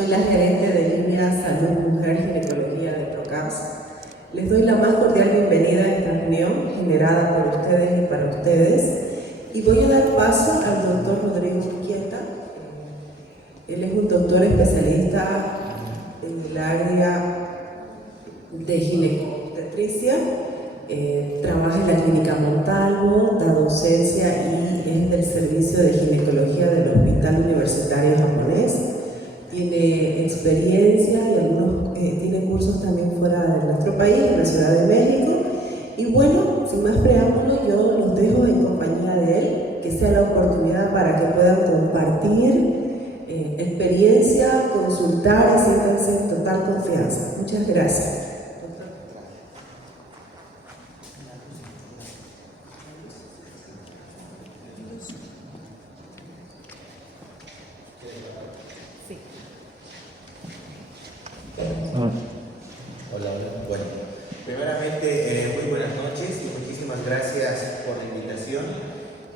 soy la gerente de línea Salud Mujer Ginecología de Procams. Les doy la más cordial bienvenida a esta reunión generada por ustedes y para ustedes. Y voy a dar paso al doctor Rodrigo Urquieta. Él es un doctor especialista en el área de gineco-obstetricia. Trabaja en la Clínica Montalvo, da docencia y es del Servicio de Ginecología del Hospital Universitario Japonés. Tiene experiencia y algunos tiene cursos también fuera de nuestro país, en la Ciudad de México. Y bueno, sin más preámbulo, yo los dejo en compañía de él, que sea la oportunidad para que puedan compartir experiencia, consultar y siéntanse en total confianza. Muchas gracias. Hola, bueno, primeramente muy buenas noches y muchísimas gracias por la invitación.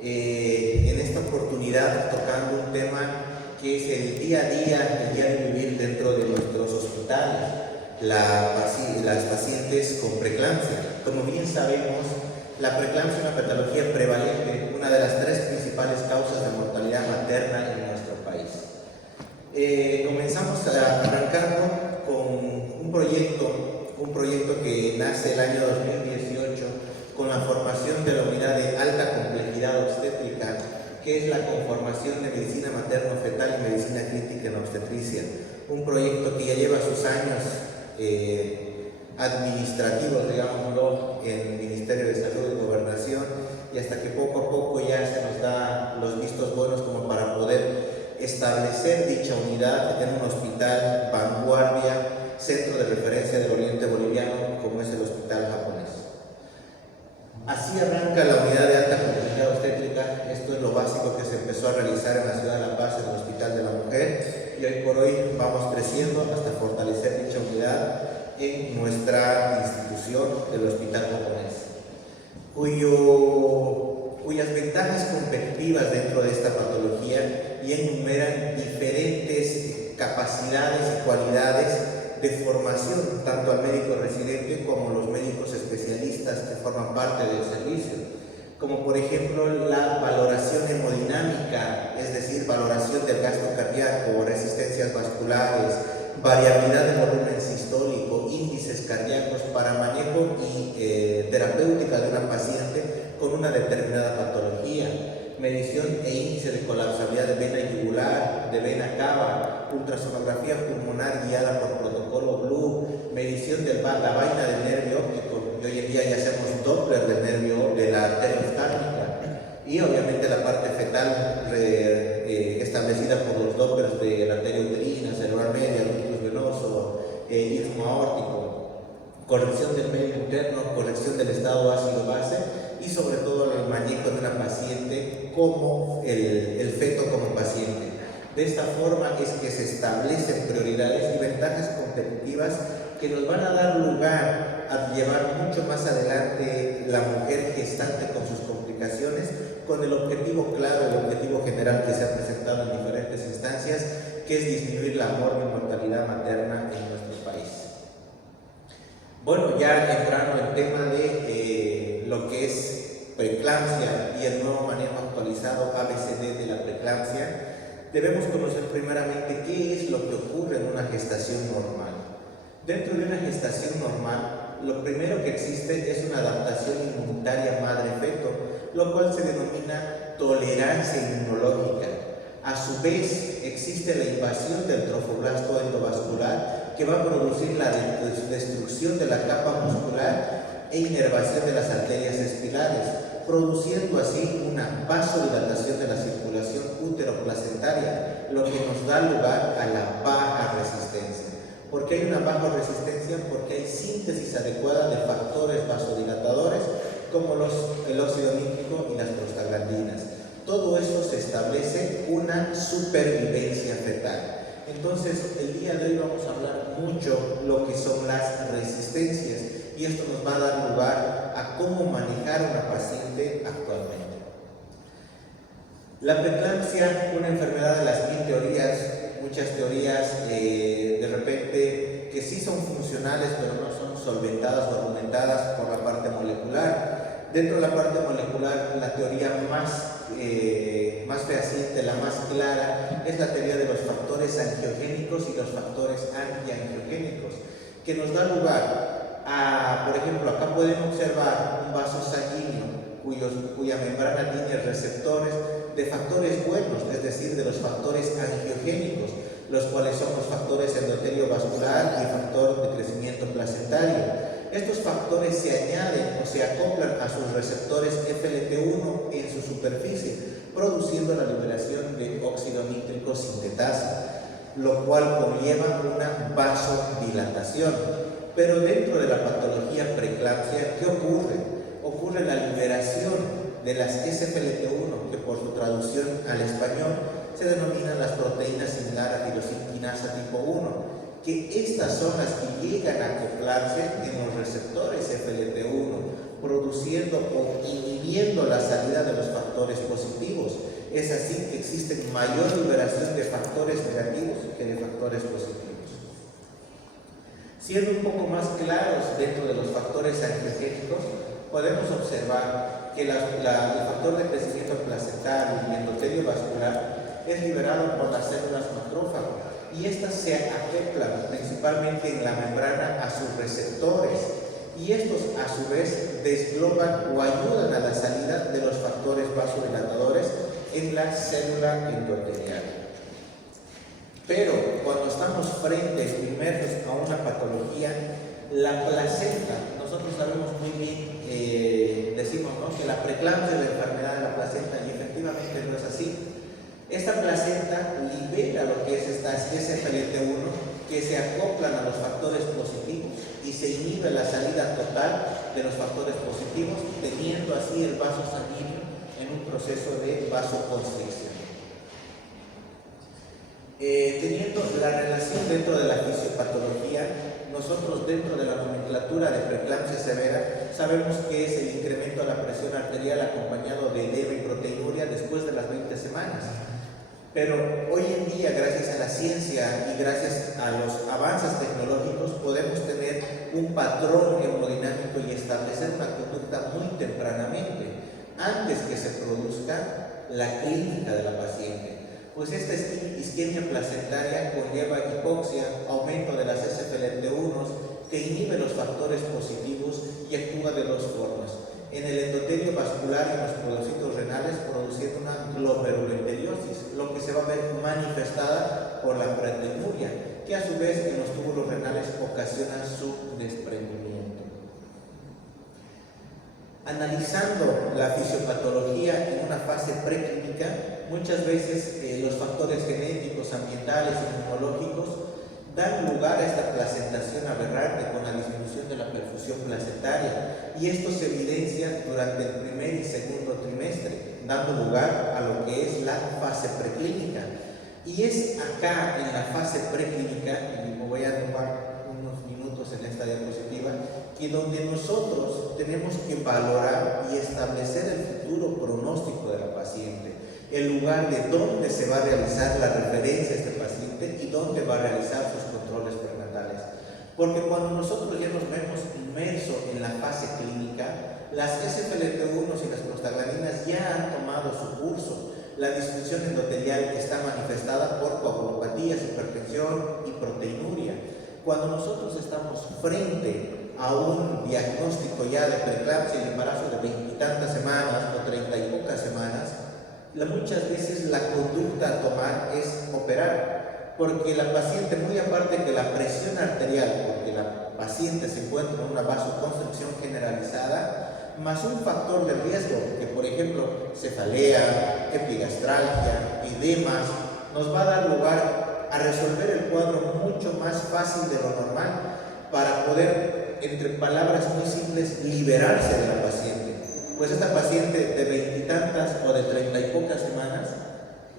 En esta oportunidad tocando un tema que es el día a día, el día de vivir dentro de nuestros hospitales, las pacientes con preeclampsia. Como bien sabemos, la preeclampsia es una patología prevalente, una de las 3 principales causas de mortalidad materna en nuestro país. Comenzamos arrancando con un proyecto que nace el año 2018 con la formación de la unidad de alta complejidad obstétrica, que es la conformación de medicina materno-fetal y medicina crítica en obstetricia. Un proyecto que ya lleva sus años administrativos, digámoslo, en el Ministerio de Salud y Gobernación, y hasta que poco a poco ya se nos da los vistos buenos como para poder establecer dicha unidad en un hospital vanguardia, centro de referencia del oriente boliviano, como es el Hospital Japonés. Así arranca la unidad de alta complejidad obstétrica. Esto es lo básico que se empezó a realizar en la ciudad de La Paz, en el Hospital de la Mujer, y hoy por hoy vamos creciendo hasta fortalecer dicha unidad en nuestra institución, el Hospital Japonés, cuyas ventajas competitivas dentro de esta patología y enumeran diferentes capacidades y cualidades de formación, tanto al médico residente como los médicos especialistas que forman parte del servicio, como por ejemplo la valoración hemodinámica, es decir, valoración del gasto cardíaco, resistencias vasculares, variabilidad de volumen sistólico, índices cardíacos para manejo y terapéutica de una paciente con una determinada patología, medición e índice de colapsabilidad de vena yugular, de vena cava, ultrasonografía pulmonar guiada por protocolo Blue, medición de la vaina del nervio óptico, y hoy en día ya hacemos Doppler del nervio de la arteria oftálmica, y obviamente la parte fetal establecida por los Dopplers de la arteria uterina, cerebral media, núcleo venoso, istmo aórtico, corrección del medio interno, corrección del estado ácido-base y sobre todo el manejo de una paciente como el feto como paciente. De esta forma es que se establecen prioridades y ventajas competitivas que nos van a dar lugar a llevar mucho más adelante la mujer gestante con sus complicaciones, con el objetivo claro, el objetivo general que se ha presentado en diferentes instancias, que es disminuir la mortalidad materna en nuestro país. Bueno, ya entrando en el tema de lo que es preeclampsia y el nuevo manejo actualizado ABCD de la preeclampsia, debemos conocer primeramente qué es lo que ocurre en una gestación normal. Dentro de una gestación normal, lo primero que existe es una adaptación inmunitaria madre-feto, lo cual se denomina tolerancia inmunológica. A su vez, existe la invasión del trofoblasto endovascular que va a producir la destrucción de la capa muscular e inervación de las arterias espilares, produciendo así una vasodilatación de la circulación útero-placentaria, lo que nos da lugar a la baja resistencia. ¿Por qué hay una baja resistencia? Porque hay síntesis adecuada de factores vasodilatadores como el óxido nítrico y las prostaglandinas. Todo eso se establece una supervivencia fetal. Entonces, el día de hoy vamos a hablar mucho lo que son las resistencias y esto nos va a dar lugar a cómo manejar a una paciente actualmente. La preeclampsia, una enfermedad de las 1000 teorías, muchas teorías de repente que sí son funcionales, pero no son solventadas o argumentadas por la parte molecular. Dentro de la parte molecular, la teoría más fehaciente, la más clara, es la teoría de los factores angiogénicos y los factores antiangiogénicos, que nos da lugar a, por ejemplo, acá pueden observar un vaso sanguíneo cuya membrana tiene receptores de factores buenos, es decir, de los factores angiogénicos, los cuales son los factores endotelio vascular y el factor de crecimiento placentario. Estos factores se añaden o se acoplan a sus receptores FLT1 en su superficie, produciendo la liberación de óxido nítrico sintetasa, lo cual conlleva una vasodilatación. Pero dentro de la patología preeclampsia, ¿qué ocurre? Ocurre la liberación de las SFLT1, que por su traducción al español se denominan las proteínas similares a tirosinquinasa tipo 1, que estas son las que llegan a acoplarse en los receptores FLT1, produciendo o inhibiendo la salida de los factores positivos. Es así que existe mayor liberación de factores negativos que de factores positivos. Siendo un poco más claros dentro de los factores angiogénicos, podemos observar que el factor de crecimiento placentario y endotelio vascular es liberado por las células macrófagos, y estas se acoplan principalmente en la membrana a sus receptores, y estos a su vez desgloban o ayudan a la salida de los factores vasodilatadores en la célula endotelial. Pero cuando estamos inmersos a una patología, la placenta, nosotros sabemos muy bien, decimos, ¿no?, que la preeclampsia es la enfermedad de la placenta, y efectivamente no es así. Esta placenta libera lo que es estas SFLT1, que se acoplan a los factores positivos y se inhibe la salida total de los factores positivos, teniendo así el vaso sanguíneo en un proceso de vasoconstricción. Teniendo la relación dentro de la fisiopatología, nosotros dentro de la nomenclatura de preeclampsia severa sabemos que es el incremento de la presión arterial acompañado de edema y proteinuria después de las 20 semanas. Pero hoy en día, gracias a la ciencia y gracias a los avances tecnológicos, podemos tener un patrón hemodinámico y establecer una conducta muy tempranamente, antes que se produzca la clínica de la paciente. Pues esta isquemia placentaria conlleva hipoxia, aumento de las SFLT1 que inhibe los factores positivos y actúa de dos formas: en el endotelio vascular y en los podocitos renales, produciendo una glomeruloenteriosis, lo que se va a ver manifestada por la proteinuria, que a su vez en los túbulos renales ocasiona su desprendimiento. Analizando la fisiopatología en una fase preclínica, muchas veces los factores genéticos, ambientales y inmunológicos dan lugar a esta placentación aberrante con la disminución de la perfusión placentaria, y esto se evidencia durante el primer y segundo trimestre, dando lugar a lo que es la fase preclínica. Y es acá en la fase preclínica, y me voy a tomar unos minutos en esta diapositiva, que donde nosotros tenemos que valorar y establecer el futuro pronóstico de la paciente, el lugar de dónde se va a realizar la referencia a este paciente y dónde va a realizar sus controles prenatales. Porque cuando nosotros ya nos vemos inmersos en la fase clínica, las SFLT1 y las prostaglandinas ya han tomado su curso. La disfunción endotelial está manifestada por coagulopatías, hipertensión y proteinuria. Cuando nosotros estamos frente a un diagnóstico ya de preeclampsia y embarazo de 20 y tantas semanas o 30 y pocas semanas, muchas veces la conducta a tomar es operar, porque la paciente, muy aparte que la presión arterial, porque la paciente se encuentra en una vasoconstricción generalizada, más un factor de riesgo, que por ejemplo cefalea, epigastralgia, edemas, nos va a dar lugar a resolver el cuadro mucho más fácil de lo normal, para poder, entre palabras muy simples, liberarse de la paciente. Pues esta paciente de 20 y tantas o de 30 y pocas semanas,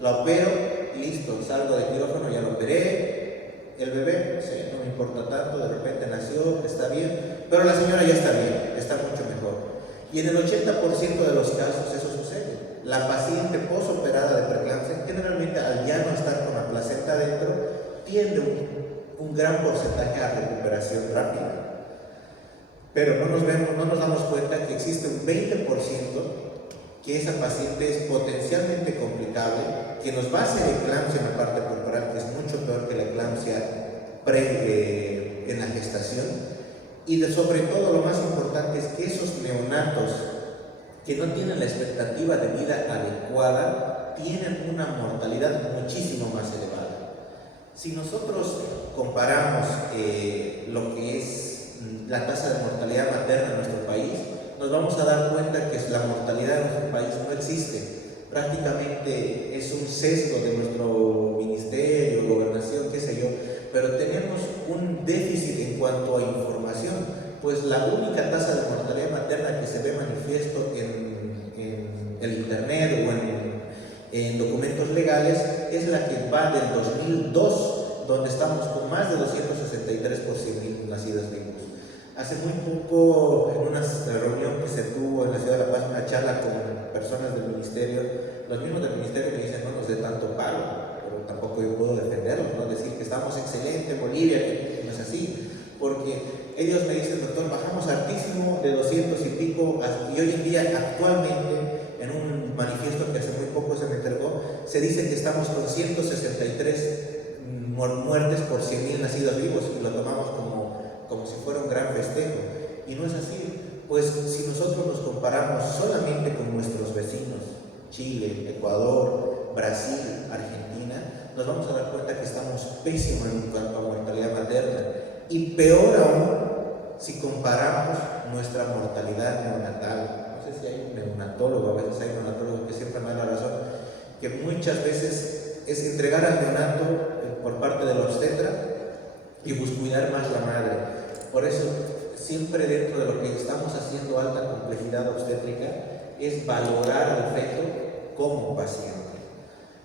la opero, listo, salgo de quirófano, ya lo operé, el bebé, no me importa tanto, de repente nació, está bien, pero la señora ya está bien, está mucho mejor. Y en el 80% de los casos eso sucede. La paciente posoperada de preeclampsia, generalmente al ya no estar con la la placenta adentro, tiende un gran porcentaje a recuperación rápida. Pero no nos damos cuenta que existe un 20% que esa paciente es potencialmente complicable, que nos va a hacer eclampsia en la parte corporal, que es mucho peor que la eclampsia en la gestación. Y sobre todo, lo más importante es que esos neonatos que no tienen la expectativa de vida adecuada tienen una mortalidad muchísimo más elevada. Si nosotros comparamos lo que es la tasa de mortalidad materna en nuestro país, nos vamos a dar cuenta que la mortalidad en nuestro país no existe. Prácticamente es un sesgo de nuestro ministerio, gobernación, qué sé yo, pero tenemos un déficit en cuanto a información, pues la única tasa de mortalidad materna que se ve manifiesto en el internet o en documentos legales es la que va del 2002, donde estamos con más de 263 por 100.000 nacidos vivos. Hace muy poco, en una reunión que se tuvo en la Ciudad de La Paz, una charla con personas del ministerio, los mismos del ministerio me dicen: no nos dé tanto palo, pero tampoco yo puedo defenderlos, ¿no? Decir que estamos excelentes en Bolivia, que no es así, porque ellos me dicen: doctor, bajamos hartísimo de 200 y pico, y hoy en día, actualmente, en un manifiesto que hace muy poco se me entregó, se dice que estamos con 163 muertes por 100.000 nacidos vivos, y lo tomamos como si fuera un gran festejo, y no es así. Pues si nosotros nos comparamos solamente con nuestros vecinos, Chile, Ecuador, Brasil, Argentina, nos vamos a dar cuenta que estamos pésimos en cuanto a mortalidad materna, y peor aún si comparamos nuestra mortalidad neonatal. No sé si hay un neonatólogo, a veces hay neonatólogos que siempre me dan la razón, que muchas veces es entregar al neonato por parte de la obstetra y cuidar más la madre. Por eso, siempre dentro de lo que estamos haciendo alta complejidad obstétrica es valorar al feto como paciente.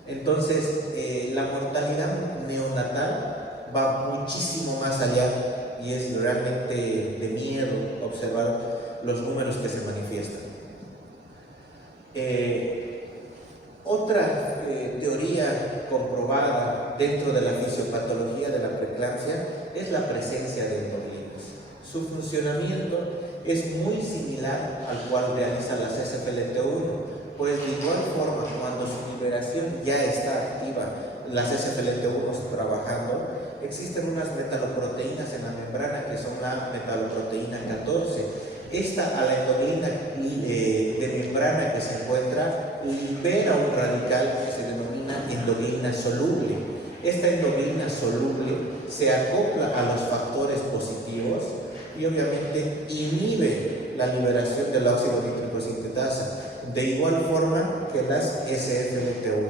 Entonces, la mortalidad neonatal va muchísimo más allá, y es realmente de miedo observar los números que se manifiestan. Otra teoría comprobada dentro de la fisiopatología de la preeclampsia es la presencia de endoglinas. Su funcionamiento es muy similar al cual realiza la SSPLT1, pues de igual forma, cuando su liberación ya está activa, la SSPLT1 trabajando, existen unas metaloproteínas en la membrana que son la metaloproteína 14. Esta, a la endoglina de membrana que se encuentra, libera un radical que se denomina endoglina soluble. Esta endoglina soluble se acopla a los factores positivos y obviamente inhibe la liberación del óxido nítrico sintetasa, de igual forma que las SFLT1.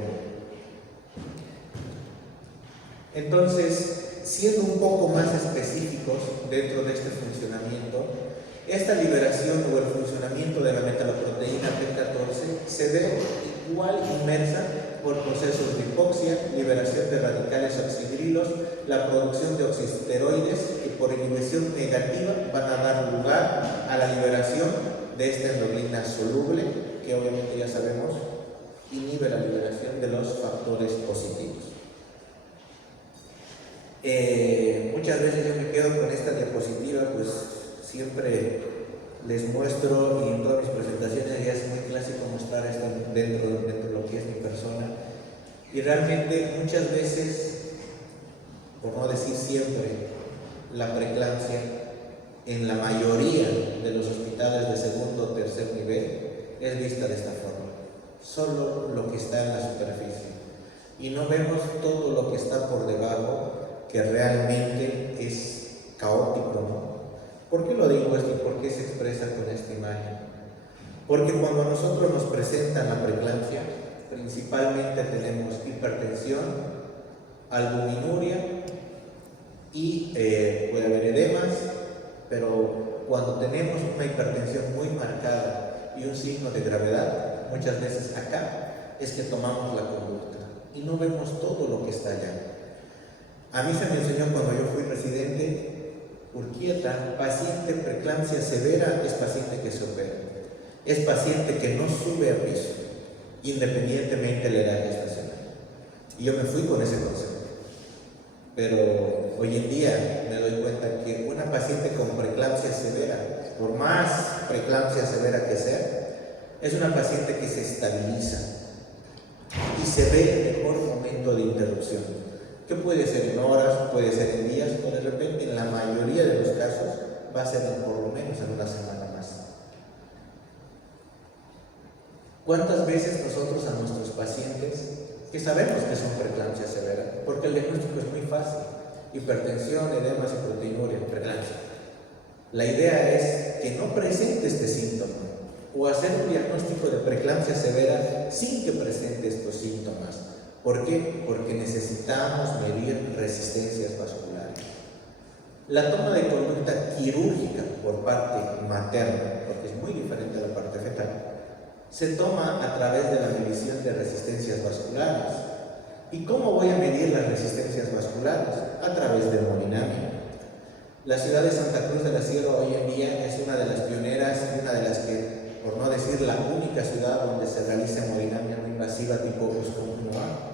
Entonces, siendo un poco más específicos dentro de este funcionamiento, esta liberación o el funcionamiento de la metaloproteína P14 se ve igual inmersa por procesos de hipoxia, liberación de radicales oxidrilos, la producción de oxisteroides que por inhibición negativa van a dar lugar a la liberación de esta endoglina soluble, que obviamente ya sabemos inhibe la liberación de los factores positivos. Muchas veces yo me quedo con esta diapositiva, pues siempre les muestro, y en todas mis presentaciones ya es muy clásico mostrar esto dentro de lo que es mi persona, y realmente muchas veces, por no decir siempre, la preeclampsia en la mayoría de los hospitales de segundo o tercer nivel es vista de esta forma, solo lo que está en la superficie, y no vemos todo lo que está por debajo, que realmente es caótico, ¿no? ¿Por qué lo digo esto y por qué se expresa con esta imagen? Porque cuando a nosotros nos presentan la preeclampsia, principalmente tenemos hipertensión, albuminuria y puede haber edemas, pero cuando tenemos una hipertensión muy marcada y un signo de gravedad, muchas veces acá es que tomamos la conducta y no vemos todo lo que está allá. A mí se me enseñó cuando yo fui residente, Urquieta, paciente preeclampsia severa es paciente que se opera, es paciente que no sube a piso, independientemente de la edad gestacional. Y yo me fui con ese concepto. pero hoy en día me doy cuenta que una paciente con preeclampsia severa, por más preeclampsia severa que sea, es una paciente que se estabiliza y se ve el mejor momento de interrupción, que puede ser en horas, puede ser en días, o de repente en la mayoría de los casos va a ser por lo menos en una semana más. ¿Cuántas veces nosotros a nuestros pacientes, que sabemos que son preeclampsia severa, porque el diagnóstico es muy fácil, hipertensión, edemas y proteinuria, preeclampsia, la idea es que no presente este síntoma o hacer un diagnóstico de preeclampsia severa sin que presente estos síntomas? ¿Por qué? Porque necesitamos medir resistencias vasculares. La toma de conducta quirúrgica por parte materna, porque es muy diferente a la parte fetal, se toma a través de la medición de resistencias vasculares. ¿Y cómo voy a medir las resistencias vasculares? A través de hemodinamia. La ciudad de Santa Cruz de la Sierra hoy en día es una de las pioneras y una de las que, por no decir la única ciudad donde se realiza hemodinamia no invasiva tipo USCO-1A,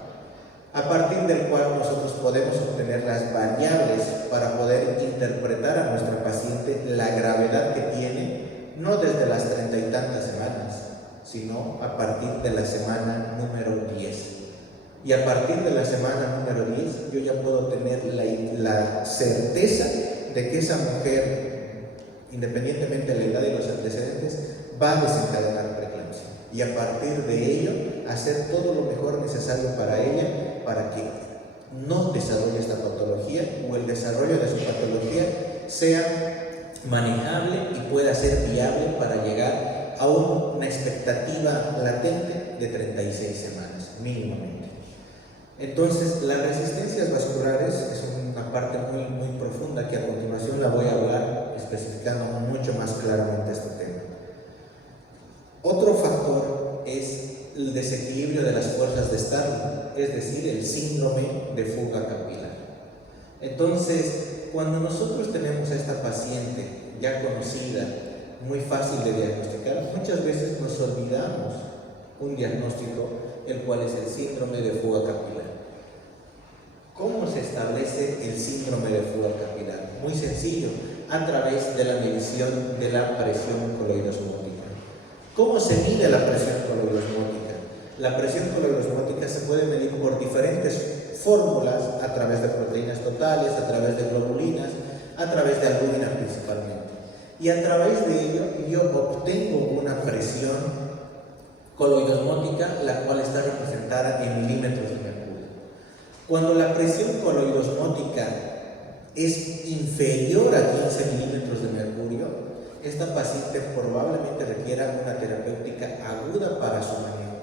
a partir del cual nosotros podemos obtener las variables para poder interpretar a nuestra paciente la gravedad que tiene, no desde las 30 y tantas semanas, sino a partir de la semana número 10. Y a partir de la semana número 10 yo ya puedo tener la certeza de que esa mujer, independientemente de la edad y los antecedentes, va a desencadenar preeclampsia. Y a partir de ello, hacer todo lo mejor necesario para ella, para que no desarrolle esta patología o el desarrollo de su patología sea manejable y pueda ser viable para llegar a una expectativa latente de 36 semanas, mínimamente. Entonces, las resistencias vasculares es una parte muy profunda que a continuación la voy a hablar especificando mucho más claramente este tema. Otro factor es el desequilibrio de las fuerzas de Starling, es decir, el síndrome de fuga capilar. Entonces, cuando nosotros tenemos a esta paciente ya conocida, muy fácil de diagnosticar, muchas veces nos olvidamos un diagnóstico, el cual es el síndrome de fuga capilar. ¿Cómo se establece el síndrome de fuga capilar? Muy sencillo, a través de la medición de la presión coloidosmótica. ¿Cómo se mide la presión coloidosmótica? La presión coloidosmótica se puede medir por diferentes fórmulas, a través de proteínas totales, a través de globulinas, a través de albúmina principalmente. Y a través de ello yo obtengo una presión coloidosmótica, la cual está representada en milímetros de mercurio. Cuando la presión coloidosmótica es inferior a 15 milímetros de mercurio, esta paciente probablemente requiera una terapéutica aguda para su manejo,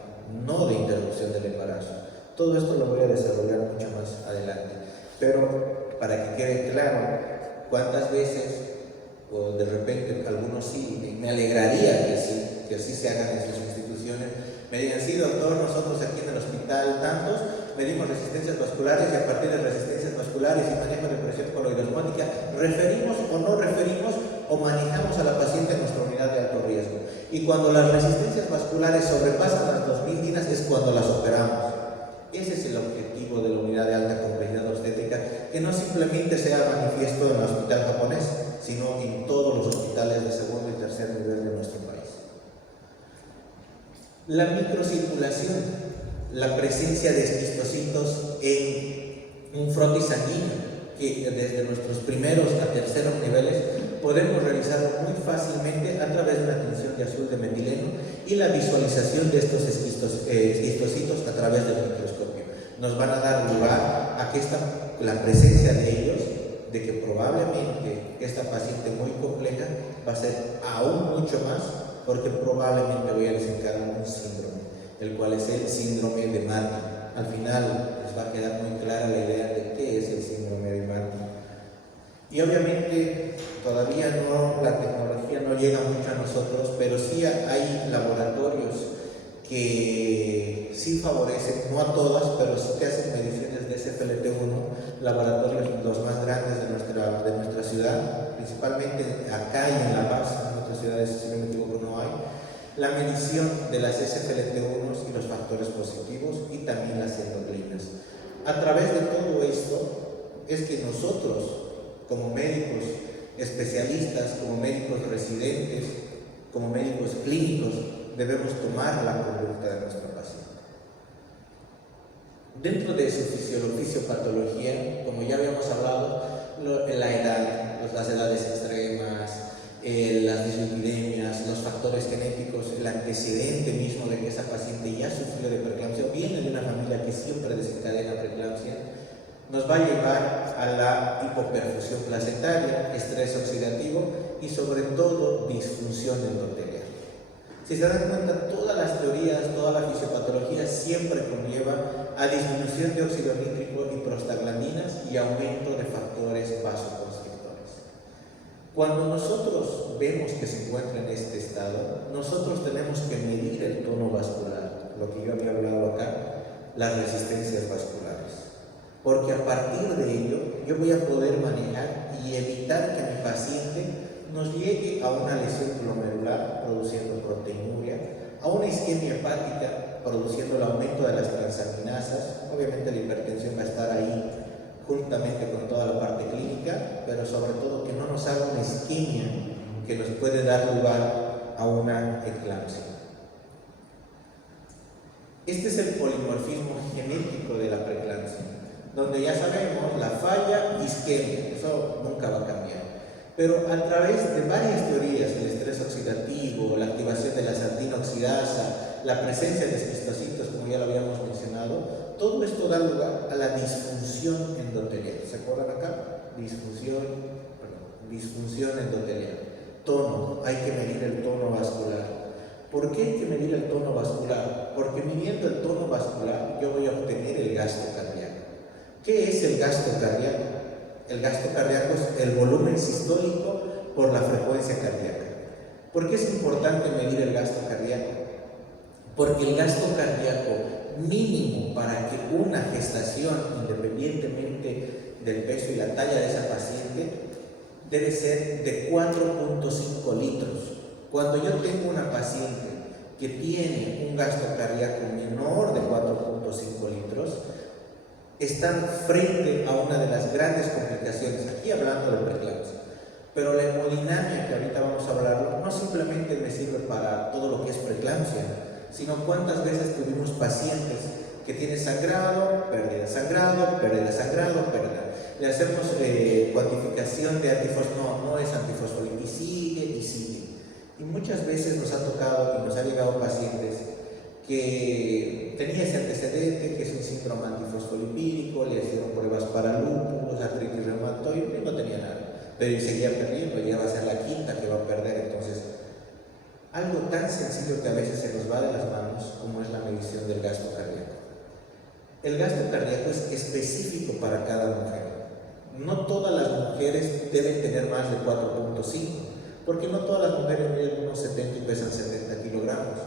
no de interrupción del embarazo. Todo esto lo voy a desarrollar mucho más adelante, pero para que quede claro, cuántas veces, o de repente algunos sí, me alegraría que así se hagan en sus instituciones, me digan, sí doctor, nosotros aquí en el hospital tantos medimos resistencias vasculares y a partir de resistencias vasculares y manejo de presión coloidosmótica, referimos o no referimos o manejamos a la paciente en nuestra unidad de alto riesgo. Y cuando las resistencias vasculares sobrepasan las 2000 dinas es cuando las operamos. Ese es el objetivo de la unidad de alta complejidad obstétrica, que no simplemente sea manifiesto en el hospital japonés, sino en todos los hospitales de segundo y tercer nivel de nuestro país. La microcirculación, la presencia de esquistocitos en un frotis sanguíneo, que desde nuestros primeros a terceros niveles podemos realizarlo muy fácilmente a través de una tinción de azul de metileno y la visualización de estos esquistocitos a través del microscopio. Nos van a dar lugar a que la presencia de ellos, de que probablemente esta paciente muy compleja va a ser aún mucho más, porque probablemente voy a desencadenar un síndrome, el cual es el síndrome de Martin. Al final les va a quedar muy clara la idea de qué es el síndrome de Martin. Y obviamente todavía la tecnología no llega mucho a nosotros, pero sí hay laboratorios que sí favorecen, no a todas, pero sí que hacen mediciones de SFLT1, laboratorios los más grandes de nuestra ciudad, principalmente acá y en La Paz, en otras ciudades, si no me equivoco, no hay, la medición de las SFLT1 y los factores positivos y también las endocrinas. A través de todo esto, es que nosotros, como médicos especialistas, como médicos residentes, como médicos clínicos, debemos tomar la conducta de nuestro paciente. Dentro de su fisiopatología, como ya habíamos hablado, la edad, las edades extremas, las dislipidemias, los factores genéticos, el antecedente mismo de que esa paciente ya sufrió de preeclampsia, viene de una familia que siempre desencadena preeclampsia, nos va a llevar a la hipoperfusión placentaria, estrés oxidativo y sobre todo disfunción endotelial. Si se dan cuenta, todas las teorías, toda la fisiopatología siempre conlleva a disminución de óxido nítrico y prostaglandinas y aumento de factores vasoconstrictores. Cuando nosotros vemos que se encuentra en este estado, nosotros tenemos que medir el tono vascular, lo que yo había hablado acá, las resistencias vasculares. Porque a partir de ello, yo voy a poder manejar y evitar que mi paciente nos llegue a una lesión glomerular produciendo proteinuria, a una isquemia hepática produciendo el aumento de las transaminasas. Obviamente la hipertensión va a estar ahí juntamente con toda la parte clínica, pero sobre todo que no nos haga una isquemia que nos puede dar lugar a una eclampsia. Este es el polimorfismo genético de la preeclampsia, donde ya sabemos la falla isquemia, eso nunca va a cambiar. Pero a través de varias teorías, el estrés oxidativo, la activación de la sardina oxidasa, la presencia de espistocitos, como ya lo habíamos mencionado, todo esto da lugar a la disfunción endotelial. ¿Se acuerdan acá? Disfunción endotelial. Tono, hay que medir el tono vascular. ¿Por qué hay que medir el tono vascular? Porque midiendo el tono vascular yo voy a obtener el gasto cardíaco. ¿Qué es el gasto cardíaco? El gasto cardíaco es el volumen sistólico por la frecuencia cardíaca. ¿Por qué es importante medir el gasto cardíaco? Porque el gasto cardíaco mínimo para que una gestación, independientemente del peso y la talla de esa paciente, debe ser de 4.5 litros. Cuando yo tengo una paciente que tiene un gasto cardíaco menor de 4.5 litros, están frente a una de las grandes complicaciones, aquí hablando de preeclampsia. Pero la hemodinamia, que ahorita vamos a hablar, no simplemente me sirve para todo lo que es preeclampsia, sino cuántas veces tuvimos pacientes que tienen sangrado, pérdida, sangrado, pérdida, sangrado, pérdida. Le hacemos cuantificación de antifosfolípidos, no es antifosfolípidos, y sigue. Y muchas veces nos ha tocado y nos ha llegado pacientes que tenía ese antecedente, que es un síndrome antifosfolipídico, le hicieron pruebas para lúpus, artritis reumatoide, y no tenía nada, pero seguía perdiendo, ya va a ser la quinta que va a perder. Entonces, algo tan sencillo que a veces se nos va de las manos como es la medición del gasto cardíaco. El gasto cardíaco es específico para cada mujer. No todas las mujeres deben tener más de 4.5, porque no todas las mujeres miden unos 70 y pesan 70 kilogramos.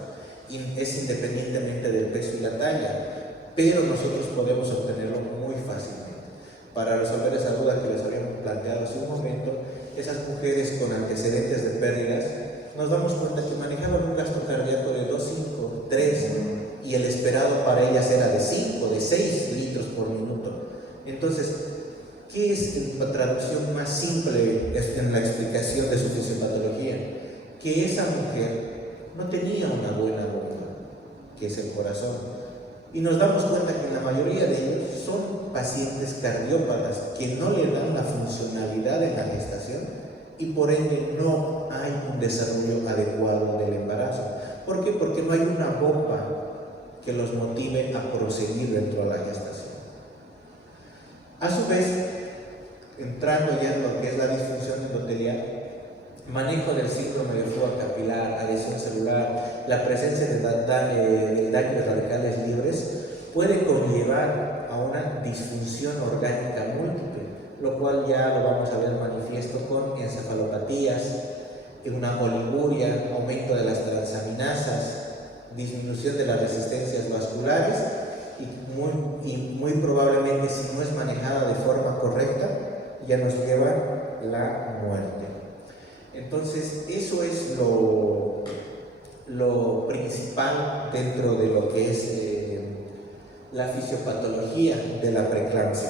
Es independientemente del peso y la talla, pero nosotros podemos obtenerlo muy fácilmente. Para resolver esa duda que les habíamos planteado hace un momento, esas mujeres con antecedentes de pérdidas, nos damos cuenta que manejaban un gasto cardíaco de 2,5, 3, y el esperado para ellas era de 5, de 6 litros por minuto. Entonces, ¿qué es la traducción más simple en la explicación de su fisiopatología? Que esa mujer no tenía una buena bomba, que es el corazón. Y nos damos cuenta que la mayoría de ellos son pacientes cardiópatas que no le dan la funcionalidad en la gestación y por ende no hay un desarrollo adecuado del embarazo. ¿Por qué? Porque no hay una bomba que los motive a proseguir dentro de la gestación. A su vez, entrando ya en lo que es la disfunción endotelial, manejo del síndrome de fuga capilar, adhesión celular, la presencia de daños radicales libres puede conllevar a una disfunción orgánica múltiple, lo cual ya lo vamos a ver manifiesto con encefalopatías, una oliguria, aumento de las transaminasas, disminución de las resistencias vasculares y muy probablemente, si no es manejada de forma correcta, ya nos lleva a la muerte. Entonces, eso es lo principal dentro de lo que es la fisiopatología de la preeclampsia.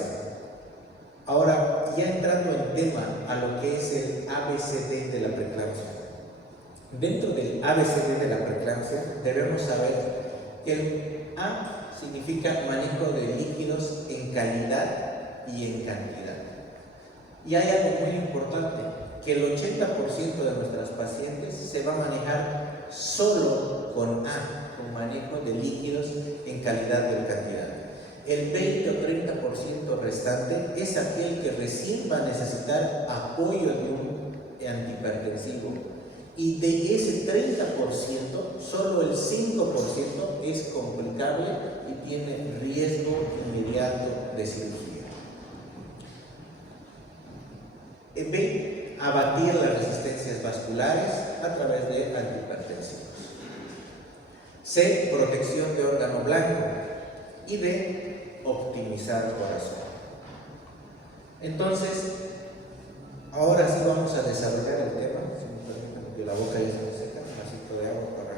Ahora, ya entrando en tema a lo que es el ABCD de la preeclampsia. Dentro del ABCD de la preeclampsia debemos saber que el A significa manejo de líquidos en calidad y en cantidad. Y hay algo muy importante, que el 80% de nuestras pacientes se va a manejar solo con A, con manejo de líquidos en calidad y en cantidad. El 20 o 30% restante es aquel que recién va a necesitar apoyo de un antihipertensivo, y de ese 30%, solo el 5% es complicable y tiene riesgo inmediato de cirugía. B, abatir las resistencias vasculares a través de antihipertensivos. C, protección de órgano blanco. Y D, optimizar el corazón. Entonces, ahora sí vamos a desarrollar el tema. Si me permiten, porque la boca ya se me seca, un vasito de agua para...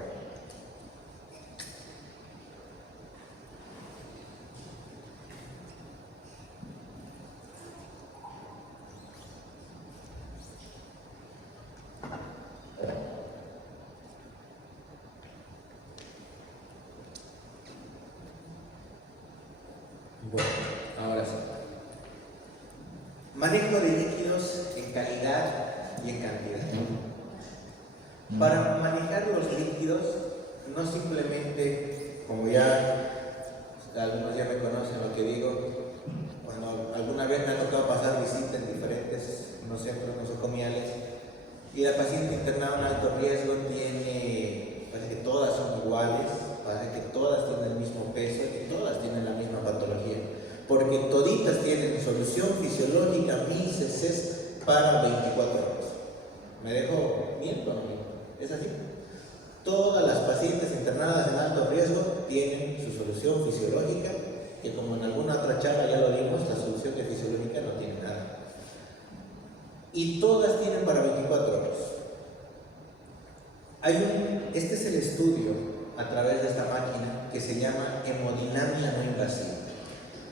Bueno, ahora sí. Manejo de líquidos en calidad y en cantidad. Para manejar los líquidos, no simplemente, como ya algunos ya me conocen lo que digo, cuando alguna vez me ha tocado pasar visita en diferentes centros nosocomiales y la paciente internada en alto riesgo parece que todas son iguales, parece que todas tienen el mismo peso y todas tienen la misma patología, porque toditas tienen solución fisiológica, MIS, para 24 horas. ¿Me dejo miento o no miento? ¿Es así? Todas las pacientes internadas en alto riesgo tienen su solución fisiológica, que como en alguna otra charla ya lo vimos, la solución de fisiológica no tiene nada. Y todas tienen para 24 horas. Este es el estudio a través de esta máquina que se llama hemodinamia no invasiva.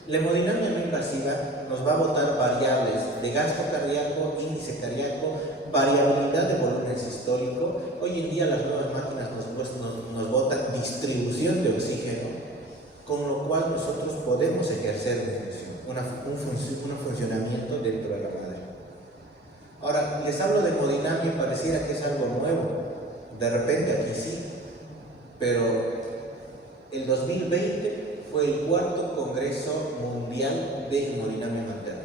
La hemodinamia no invasiva nos va a botar variables de gasto cardíaco, índice cardíaco, variabilidad de volumen sistólico. Hoy en día las nuevas máquinas nos botan distribución de oxígeno, con lo cual nosotros podemos ejercer un funcionamiento dentro de la madre. Ahora, les hablo de hemodinamia y pareciera que es algo nuevo. De repente aquí sí, pero el 2020 fue el 4º Congreso Mundial de Hemodinamia Materna.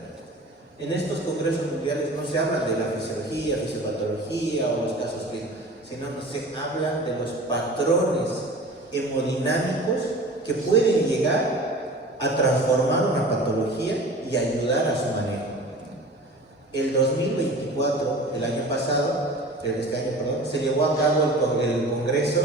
En estos congresos mundiales no se habla de la fisiología, fisiopatología o los casos clínicos, sino se habla de los patrones hemodinámicos que pueden llegar a transformar una patología y ayudar a su manejo. El 2024, el año pasado, se llevó a cabo el congreso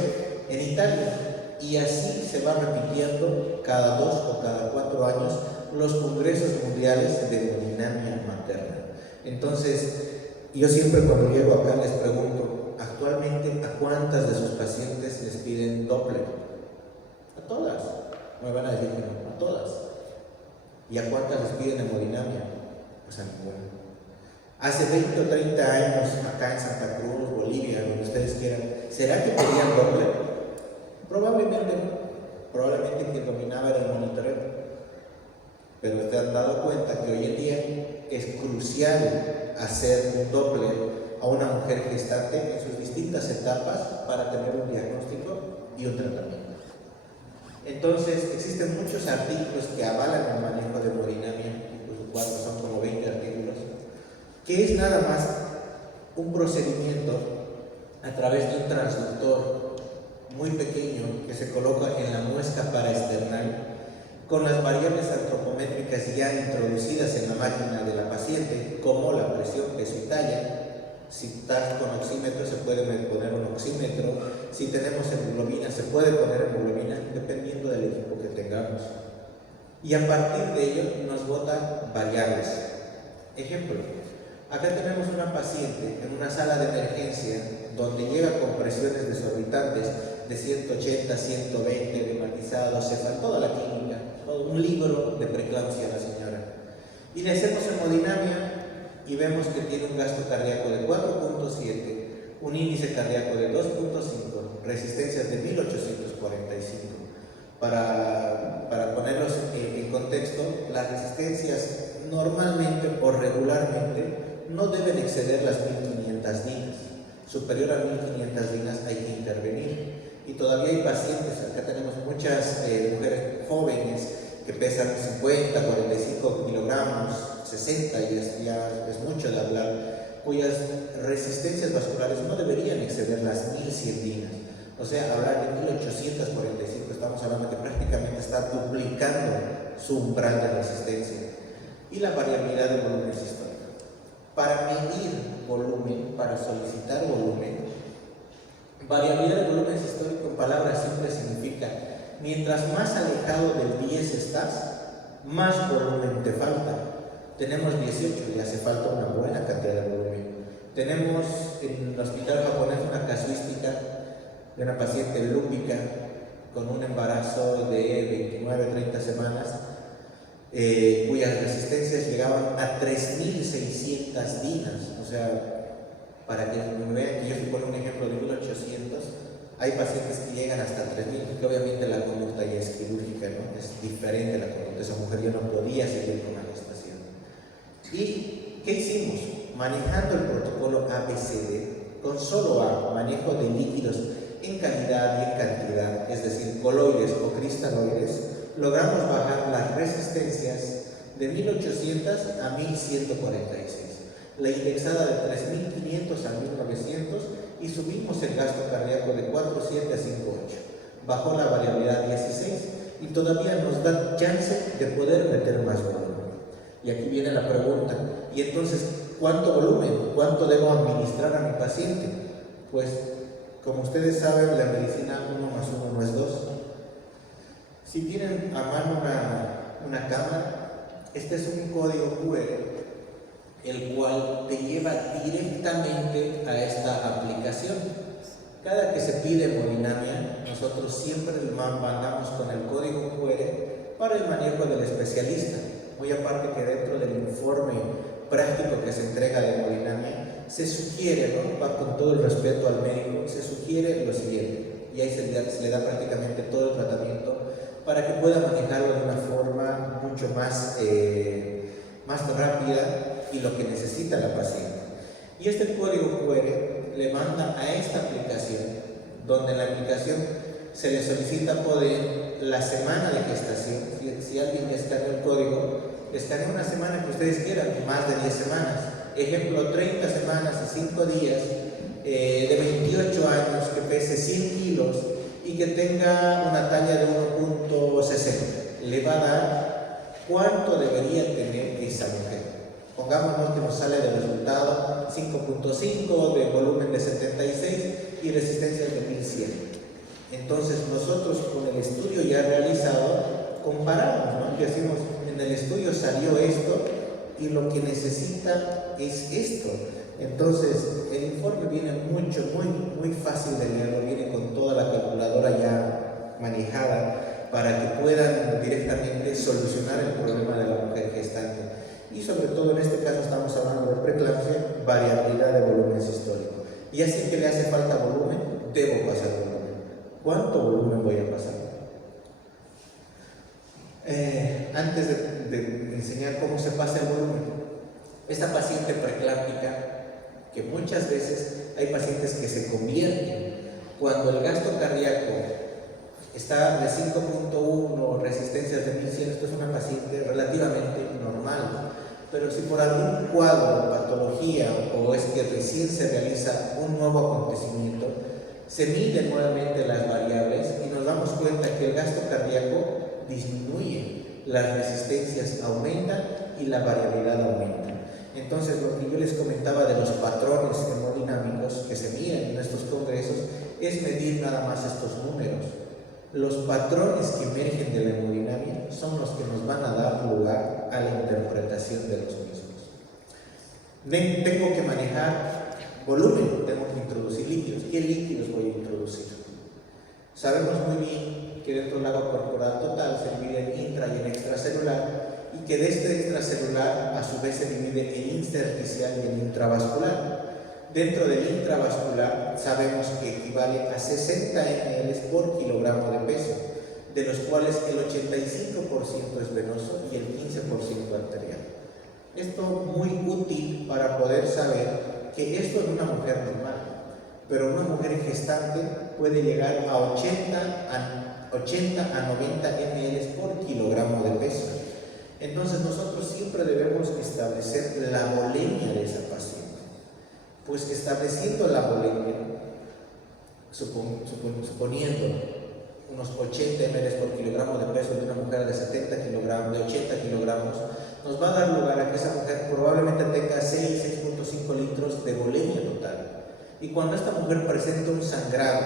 en Italia, y así se va repitiendo cada 2 o cada 4 años los congresos mundiales de hemodinamia materna. Entonces, yo siempre cuando llego acá les pregunto, actualmente ¿a cuántas de sus pacientes les piden Doppler? A todas. Me van a decir que no, a todas. ¿Y a cuántas les piden hemodinamia? Pues a ninguna. Hace 20 o 30 años, acá en Santa Cruz, Bolivia, donde ustedes quieran, ¿será que pedían Doppler? Probablemente no. Probablemente quien dominaba era el monitoreo. Pero te han dado cuenta que hoy en día es crucial hacer un Doppler a una mujer gestante en sus distintas etapas para tener un diagnóstico y un tratamiento. Entonces, existen muchos artículos que avalan el manejo de hemodinamia, incluso son como 20 artículos, que es nada más un procedimiento a través de un transductor muy pequeño que se coloca en la muesca paraesternal, con las variables antropométricas ya introducidas en la máquina de la paciente, como la presión, peso y talla. Si estás con oxímetro, se puede poner un oxímetro. Si tenemos hemoglobina, se puede poner hemoglobina, dependiendo del equipo que tengamos. Y a partir de ello nos bota variables. Ejemplo, acá tenemos una paciente en una sala de emergencia donde llega con presiones desorbitantes de 180, 120, reumatizado, cefal, toda la clínica, todo un libro de preeclampsia la señora. Y le hacemos hemodinamia y vemos que tiene un gasto cardíaco de 4.7, un índice cardíaco de 2.5, resistencias de 1845. Para ponerlos en contexto, las resistencias normalmente o regularmente no deben exceder las 1500 dinas. Superior a 1500 dinas hay que intervenir. Y todavía hay pacientes, acá tenemos muchas mujeres jóvenes que pesan 50, 45 kilogramos, 60, y ya es mucho de hablar, cuyas resistencias vasculares no deberían exceder las 1100 dinas. O sea, hablar de 1845, estamos hablando que prácticamente está duplicando su umbral de resistencia. Y la variabilidad de volumen sistólico. Para medir volumen, para solicitar volumen, variabilidad de volumen sistólico en palabras simples significa: mientras más alejado del 10 estás, más volumen te falta. Tenemos 18 y hace falta una buena cantidad de volumen. Tenemos en el hospital japonés una casuística de una paciente lúpica con un embarazo de 29-30 semanas, cuyas resistencias llegaban a 3600 dinas. O sea, para que me vean que yo fui un ejemplo de 1800, hay pacientes que llegan hasta 3000, que obviamente la conducta ya es quirúrgica, ¿no? Es diferente la conducta, esa mujer ya no podía seguir con la gestación. ¿Y qué hicimos? Manejando el protocolo ABCD, con solo A, manejo de líquidos en calidad y en cantidad, es decir, coloides o cristaloides, logramos bajar las resistencias de 1800 a 1146. La indexada de 3500 a 1900 y subimos el gasto cardíaco de 4.7 a 5.8. Bajó la variabilidad 16 y todavía nos da chance de poder meter más volumen. Y aquí viene la pregunta: ¿y entonces cuánto volumen? ¿Cuánto debo administrar a mi paciente? Pues, como ustedes saben, la medicina 1 más 1 no es 2. Si tienen a mano una cámara, este es un código QR, el cual te lleva directamente a esta aplicación. Cada que se pide hemodinamia, nosotros siempre mandamos con el código QR para el manejo del especialista. Muy aparte que dentro del informe práctico que se entrega de hemodinamia, se sugiere, ¿no? Va con todo el respeto al médico, se sugiere lo siguiente, y ahí se le da prácticamente todo el tratamiento para que pueda manejarlo de una forma mucho más rápida y lo que necesita la paciente. Y este código QR le manda a esta aplicación, donde en la aplicación se le solicita poder la semana de gestación. Si alguien escanea el código, escanea una semana que ustedes quieran, más de 10 semanas. Ejemplo, 30 semanas y 5 días, de 28 años, que pese 100 kilos y que tenga una talla de 1.60. Le va a dar cuánto debería tener esa mujer. Pongámonos que nos sale de resultado 5.5, de volumen de 76 y resistencia de 1100. Entonces nosotros con el estudio ya realizado comparamos, ¿no? Y decimos, en el estudio salió esto y lo que necesita es esto. Entonces el informe viene muy fácil de leerlo, viene con toda la calculadora ya manejada para que puedan directamente solucionar el problema de la mujer gestante. Y sobre todo en este caso estamos hablando de preeclampsia, variabilidad de volumen sistólico. Y así que le hace falta volumen, debo pasar volumen. ¿Cuánto volumen voy a pasar? Antes de enseñar cómo se pasa el volumen, esta paciente preeclámptica, que muchas veces hay pacientes que se convierten cuando el gasto cardíaco está de 5.1, resistencias de 1100, esto es una paciente relativamente normal. Pero si por algún cuadro, patología o es que recién se realiza un nuevo acontecimiento, se miden nuevamente las variables y nos damos cuenta que el gasto cardíaco disminuye, las resistencias aumentan y la variabilidad aumenta. Entonces, lo que yo les comentaba de los patrones hemodinámicos que se miden en estos congresos es medir nada más estos números. Los patrones que emergen de la hemodinamia son los que nos van a dar lugar a la interpretación de los mismos. Tengo que manejar volumen, tengo que introducir líquidos. ¿Qué líquidos voy a introducir? Sabemos muy bien que dentro del agua corporal total se divide en intra y en extracelular, y que de este extracelular a su vez se divide en intersticial y en intravascular. Dentro del intravascular sabemos que equivale a 60 ml por kilogramo de peso, de los cuales el 85% es venoso y el 15% arterial. Esto muy útil para poder saber que esto es una mujer normal, pero una mujer gestante puede llegar a 80 a 90 ml por kilogramo de peso. Entonces nosotros siempre debemos establecer la volemia de esa paciente, pues estableciendo la volemia, suponiendo unos 80 ml por kilogramo de peso de una mujer de 70 kilogramos, de 80 kilogramos, nos va a dar lugar a que esa mujer probablemente tenga 6.5 litros de volemia total. Y cuando esta mujer presenta un sangrado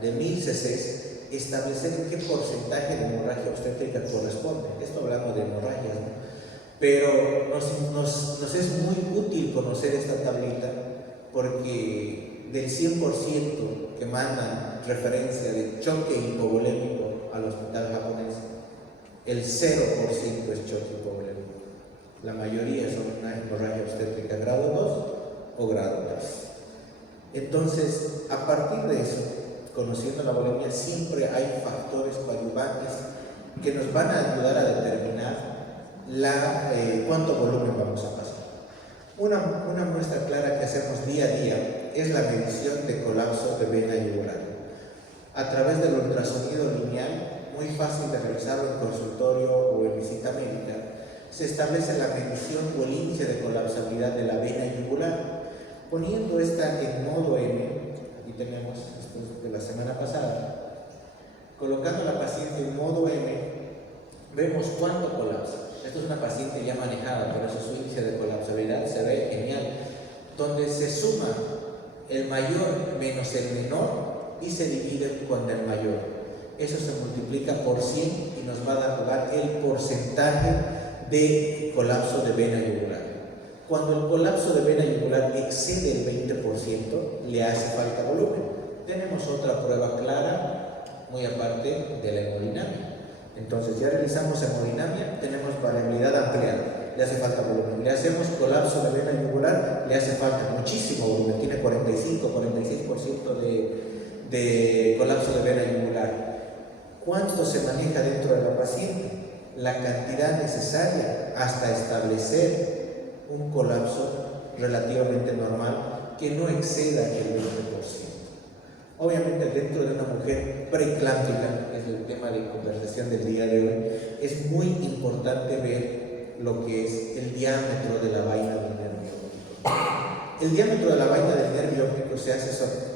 de 1000 cc, establecer en qué porcentaje de hemorragia obstétrica corresponde. Esto hablando de hemorragias, ¿no? Pero nos es muy útil conocer esta tablita, porque del 100% que mandan referencia de choque hipovolémico al hospital japonés, el 0% es choque hipovolémico. La mayoría son una hemorragia obstétrica grado 2 o grado 3. Entonces, a partir de eso, conociendo la volemia, siempre hay factores coadyuvantes que nos van a ayudar a determinar cuánto volumen vamos a pasar. Una muestra clara que hacemos día a día es la medición de colapso de vena yugular. A través del ultrasonido lineal, muy fácil de realizarlo en consultorio o en visita médica, se establece la medición o el índice de colapsabilidad de la vena yugular. Poniendo esta en modo M, y tenemos esto de la semana pasada, colocando a la paciente en modo M, vemos cuánto colapsa. Esto es una paciente ya manejada, por eso su índice de colapsabilidad se ve genial, donde se suma el mayor menos el menor y se divide con el mayor. Eso se multiplica por 100 y nos va a dar lugar el porcentaje de colapso de vena yugular. Cuando el colapso de vena yugular excede el 20%, le hace falta volumen. Tenemos otra prueba clara, muy aparte de la hemodinamia. Entonces ya realizamos hemodinamia, tenemos variabilidad ampliada, le hace falta volumen. Le hacemos colapso de vena yugular, le hace falta muchísimo volumen, tiene 45-46% de colapso de vena yugular. ¿Cuánto se maneja dentro de la paciente? La cantidad necesaria hasta establecer un colapso relativamente normal que no exceda el 20%. Obviamente dentro de una mujer preeclámptica, es el tema de conversación del día de hoy, es muy importante ver lo que es el diámetro de la vaina del nervio óptico. El diámetro de la vaina del nervio óptico se hace,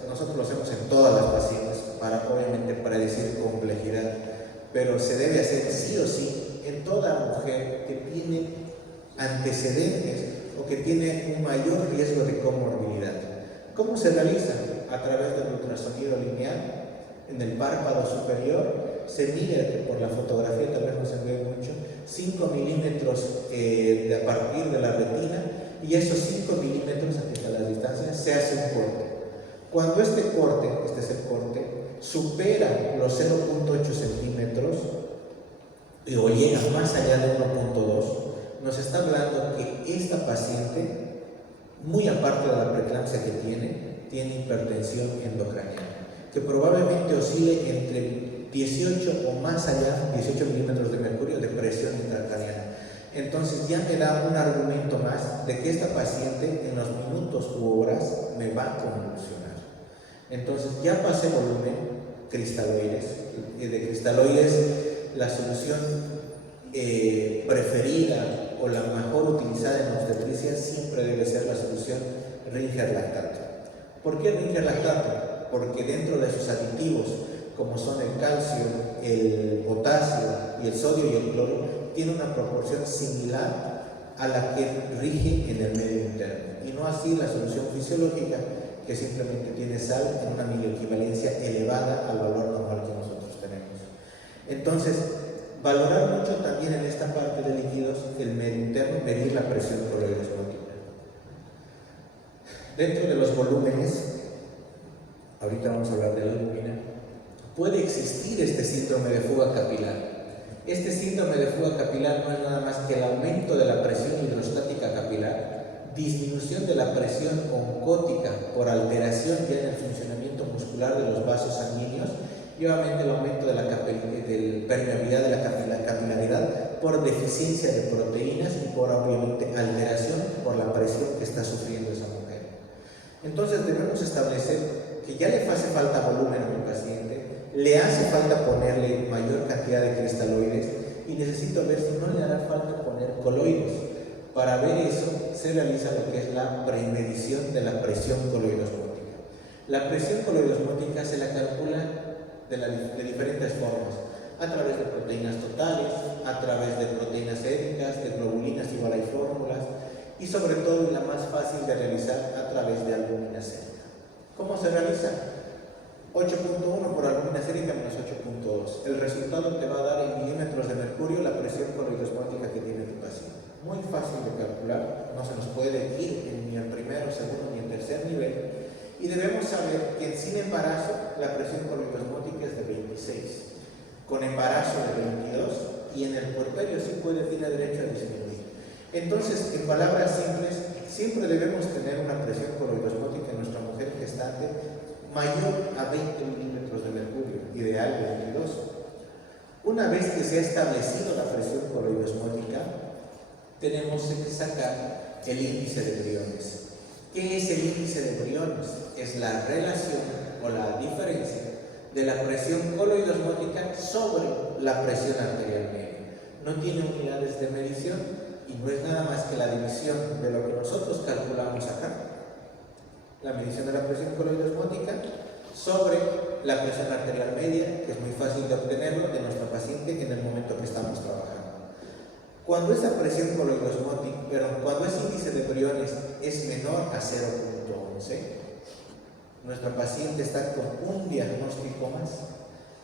nosotros lo hacemos en todas las pacientes para obviamente predecir complejidad, pero se debe hacer sí o sí en toda mujer que tiene antecedentes o que tiene un mayor riesgo de comorbilidad. ¿Cómo se realiza? A través del ultrasonido lineal en el párpado superior. Se mide, por la fotografía tal vez no se ve mucho, 5 milímetros a partir de la retina, y esos 5 milímetros a la distancia se hace un corte. Cuando este corte, este es el corte, supera los 0.8 centímetros o llega más allá de 1.2, nos está hablando que esta paciente, muy aparte de la preeclampsia que tiene hipertensión endocraniana, que probablemente oscile entre 18 o más allá, 18 milímetros de mercurio de presión intracraniana. Entonces ya me da un argumento más de que esta paciente en los minutos u horas me va a convulsionar. Entonces ya pasé volumen, cristaloides, y de cristaloides la solución preferida o la mejor utilizada en obstetricia siempre debe ser la solución Ringer lactato. ¿Por qué Ringer lactato? Porque dentro de sus aditivos, como son el calcio, el potasio y el sodio y el cloro, tiene una proporción similar a la que rige en el medio interno, y no así la solución fisiológica, que simplemente tiene sal en una miliequivalencia elevada al valor normal que nosotros tenemos. Entonces, valorar mucho también en esta parte de líquidos el medio interno, medir la presión coloidosmótica. Dentro de los volúmenes, ahorita vamos a hablar de la albúmina, puede existir este síndrome de fuga capilar. Este síndrome de fuga capilar no es nada más que el aumento de la presión hidrostática capilar, disminución de la presión oncótica por alteración ya en el funcionamiento muscular de los vasos sanguíneos y obviamente el aumento de la permeabilidad de la capilaridad por deficiencia de proteínas y por obviamente alteración por la presión que está sufriendo esa mujer. Entonces debemos establecer que ya le hace falta volumen a mi paciente, le hace falta ponerle mayor cantidad de cristaloides y necesito ver si no le hará falta poner coloides. Para ver eso se realiza lo que es la premedición de la presión coloidosmótica. La presión coloidosmótica se la calcula de diferentes formas, a través de proteínas totales, a través de proteínas séricas, de globulinas igual hay fórmulas y sobre todo la más fácil de realizar a través de albúmina sérica. ¿Cómo se realiza? 8.1 por albúmina sérica menos 8.2. El resultado te va a dar en milímetros de mercurio la presión coloidosmótica que tiene tu paciente. Muy fácil de calcular, no se nos puede ir ni en primero, segundo ni en tercer nivel. Y debemos saber que sin embarazo la presión coloidosmótica es de 26, con embarazo de 22 y en el puerperio sí puede ir a derecho a disminuir. Entonces, en palabras simples, siempre debemos tener una presión coloidosmótica en nuestra mujer gestante mayor a 20 milímetros de mercurio, ideal 22. Una vez que se ha establecido la presión coloidosmótica, tenemos que sacar el índice de briones. ¿Qué es el índice de briones? Es la relación o la diferencia de la presión coloidosmótica sobre la presión arterial media. No tiene unidades de medición y no es nada más que la división de lo que nosotros calculamos acá, la medición de la presión coloidosmótica sobre la presión arterial media, que es muy fácil de obtenerlo de nuestro paciente en el momento que estamos trabajando. Cuando esa presión coloidosmótica, cuando ese índice de briones es menor a 0.11, nuestra paciente está con un diagnóstico más,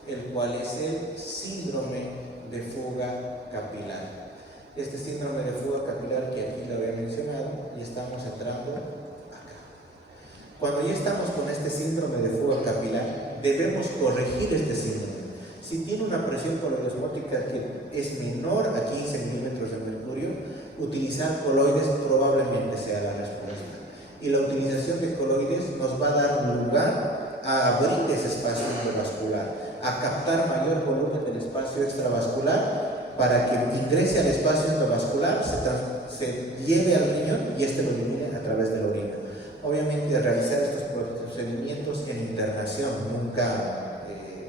el cual es el síndrome de fuga capilar. Este síndrome de fuga capilar que aquí lo había mencionado y estamos entrando acá. Cuando ya estamos con este síndrome de fuga capilar, debemos corregir este síndrome. Si tiene una presión coloidosmótica que es menor a 15 milímetros de mercurio, utilizar coloides probablemente sea la respuesta. Y la utilización de coloides nos va a dar lugar a abrir ese espacio endovascular, a captar mayor volumen del espacio extravascular para que ingrese al espacio endovascular, se lleve al riñón y este lo elimine a través de la orina. Obviamente realizar estos procedimientos en internación, nunca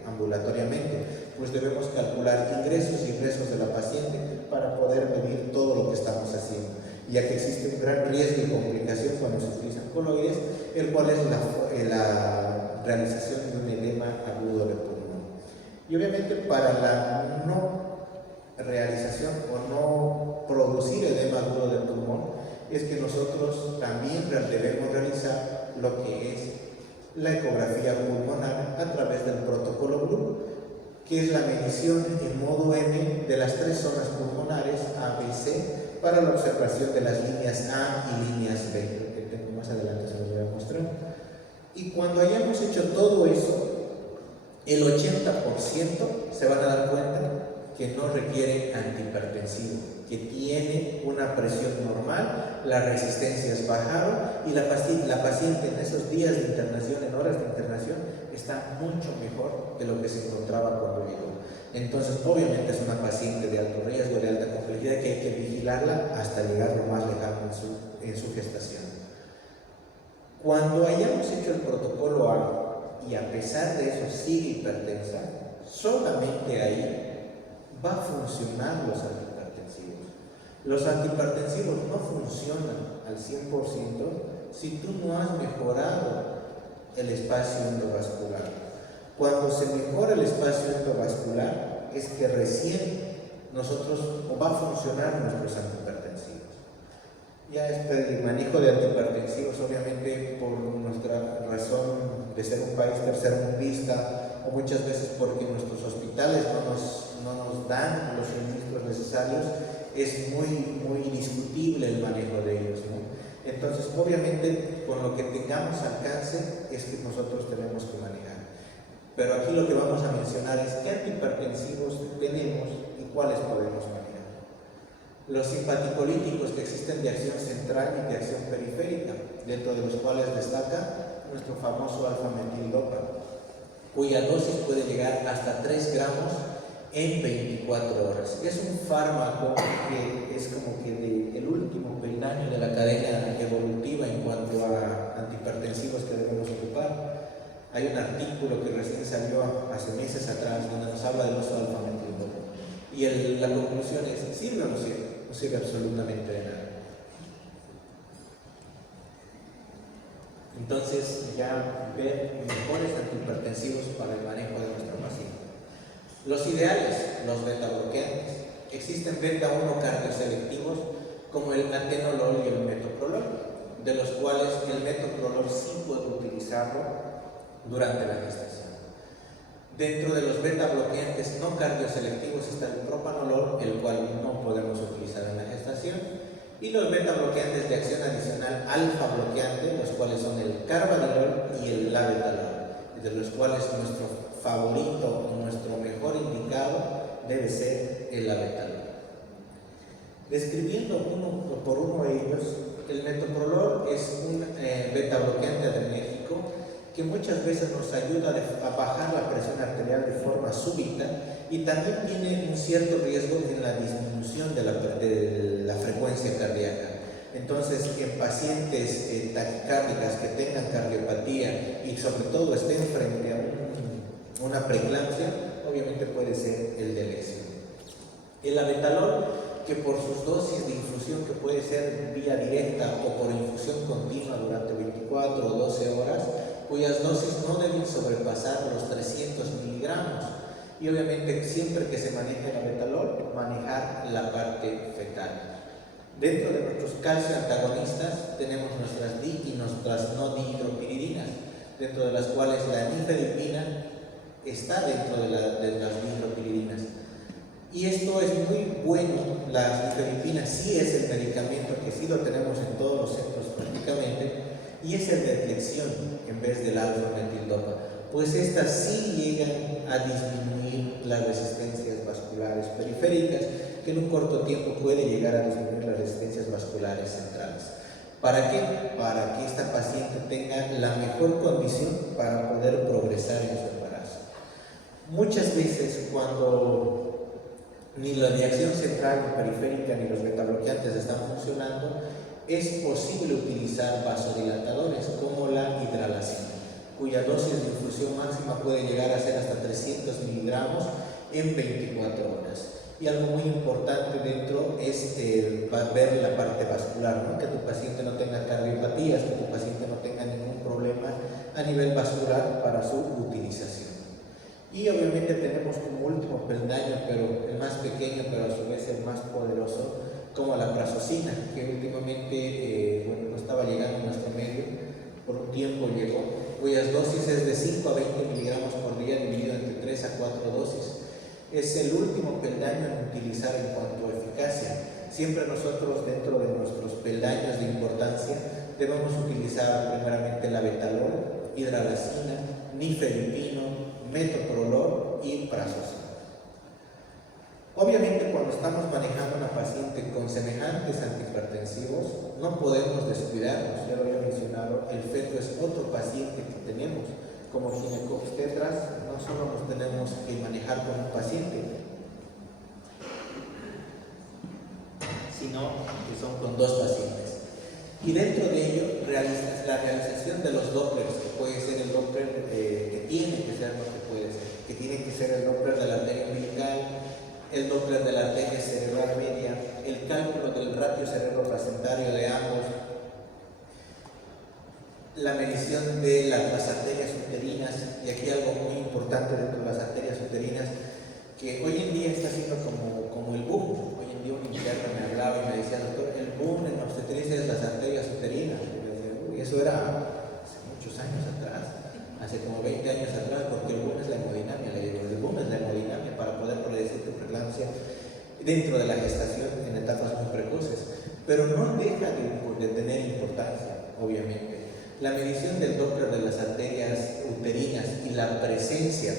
ambulatoriamente, pues debemos calcular ingresos y egresos de la paciente para poder medir todo lo que estamos haciendo, ya que existe un gran riesgo y complicación cuando se utilizan coloides, el cual es la realización de un edema agudo de pulmón. Y obviamente para la no realización o no producir edema agudo de pulmón es que nosotros también debemos realizar lo que es la ecografía pulmonar a través del protocolo Blue, que es la medición en modo M de las 3 zonas pulmonares A, B y C para la observación de las líneas A y líneas B, que tengo más adelante se los voy a mostrar. Y cuando hayamos hecho todo eso, el 80% se van a dar cuenta que no requiere antihipertensivo, que tiene una presión normal, las resistencias bajaron y la paciente en esos días de internación, en horas de internación, está mucho mejor de lo que se encontraba cuando llegó. Entonces, obviamente es una paciente de alto riesgo, de alta complejidad, que hay que vigilarla hasta llegar lo más lejano en su gestación. Cuando hayamos hecho el protocolo A y a pesar de eso sigue hipertensa, solamente ahí va a funcionar los antihipertensivos. Los antihipertensivos no funcionan al 100% si tú no has mejorado el espacio endovascular. Cuando se mejora el espacio endovascular es que recién nosotros va a funcionar nuestros antihipertensivos. Ya el manejo de antihipertensivos, obviamente por nuestra razón de ser un país tercermundista o muchas veces porque nuestros hospitales no nos dan los suministros necesarios, es muy discutible el manejo de ellos, ¿no? Entonces, obviamente, con lo que tengamos alcance es que nosotros tenemos que manejar. Pero aquí lo que vamos a mencionar es qué antihipertensivos tenemos y cuales podemos manejar. Los simpaticolíticos que existen de acción central y de acción periférica, dentro de los cuales destaca nuestro famoso alfa-metildopa, cuya dosis puede llegar hasta 3 gramos en 24 horas. Es un fármaco que es como que el último peldaño de la cadena evolutiva en cuanto a antihipertensivos que debemos ocupar. Hay un artículo que recién salió hace meses atrás donde nos habla del uso del alfa-metildopa. Y la conclusión es, ¿sirve o no sirve? No sirve absolutamente de nada. Entonces, ya ver mejores antihipertensivos para el manejo de nuestro paciente. Los ideales, los beta-bloqueantes. Existen beta-1 cardioselectivos como el atenolol y el metoprolol, de los cuales el metoprolol sí puede utilizarlo durante la gestación. Dentro de los beta-bloqueantes no cardioselectivos está el propanolol, el cual no podemos utilizar en la gestación, y los beta-bloqueantes de acción adicional alfa-bloqueante, los cuales son el carvedilol y el labetalol, de los cuales nuestro favorito o nuestro mejor indicado debe ser el labetalol. Describiendo uno por uno de ellos, el metoprolol es un beta-bloqueante adrenérgico que muchas veces nos ayuda a bajar la presión arterial de forma súbita y también tiene un cierto riesgo en la disminución de la frecuencia cardíaca. Entonces, en pacientes taquicárdicas que tengan cardiopatía y sobre todo estén frente a una preeclampsia, obviamente puede ser el de elección. El labetalol, que por sus dosis de infusión, que puede ser vía directa o por infusión continua durante 24 o 12 horas, cuyas dosis no deben sobrepasar los 300 miligramos. Y obviamente siempre que se maneje el labetalol, manejar la parte fetal. Dentro de nuestros calcio antagonistas tenemos nuestras di y nuestras no dihidropiridinas, dentro de las cuales la nifedipina está dentro de las dihidropiridinas. Y esto es muy bueno, la nifedipina sí es el medicamento que sí lo tenemos en todos los centros prácticamente, y es el de flexión en vez del alfa-metildopa, pues estas sí llegan a disminuir las resistencias vasculares periféricas, que en un corto tiempo puede llegar a disminuir las resistencias vasculares centrales. ¿Para qué? Para que esta paciente tenga la mejor condición para poder progresar en su embarazo. Muchas veces cuando ni la de acción central ni periférica ni los betabloqueantes están funcionando, es posible utilizar vasodilatadores como la hidralazina, cuya dosis de infusión máxima puede llegar a ser hasta 300 miligramos en 24 horas. Y algo muy importante dentro es ver la parte vascular, ¿no? Que tu paciente no tenga cardiopatías, que tu paciente no tenga ningún problema a nivel vascular para su utilización. Y obviamente tenemos como último peldaño, pero el más pequeño, pero a su vez el más poderoso, como la prazosina, que últimamente no estaba llegando a nuestro medio, por un tiempo llegó, cuyas dosis es de 5 a 20 miligramos por día, dividido entre 3 a 4 dosis. Es el último peldaño en utilizar en cuanto a eficacia. Siempre nosotros, dentro de nuestros peldaños de importancia, debemos utilizar primeramente labetalol, hidralazina, nifedipino, metoprolol y prazosina. Obviamente, cuando estamos manejando a una paciente con semejantes antihipertensivos, no podemos descuidarnos. Ya lo había mencionado, el feto es otro paciente que tenemos. Como ginecobstetras, no solo nos tenemos que manejar con un paciente, sino que son con 2 pacientes. Y dentro de ello, la realización de los Dopplers, que puede ser el Doppler que tiene que ser lo que puede ser, que tiene que ser el Doppler de la arteria umbilical, el Doppler de la arteria cerebral media, el cálculo del ratio cerebro-placentario de ambos, la medición de las arterias uterinas, y aquí algo muy importante dentro de las arterias uterinas, que hoy en día está siendo como el boom. Hoy en día un interno me hablaba y me decía, doctor, el boom en obstetricia es las arterias uterinas. Y eso era hace muchos años atrás, hace como 20 años atrás, porque el boom es la hemodinamia. Le digo, el boom es la hemodinamia para poder predecir tu preeclampsia dentro de la gestación en etapas muy precoces, pero no deja de tener importancia, obviamente. La medición del Doppler de las arterias uterinas y la presencia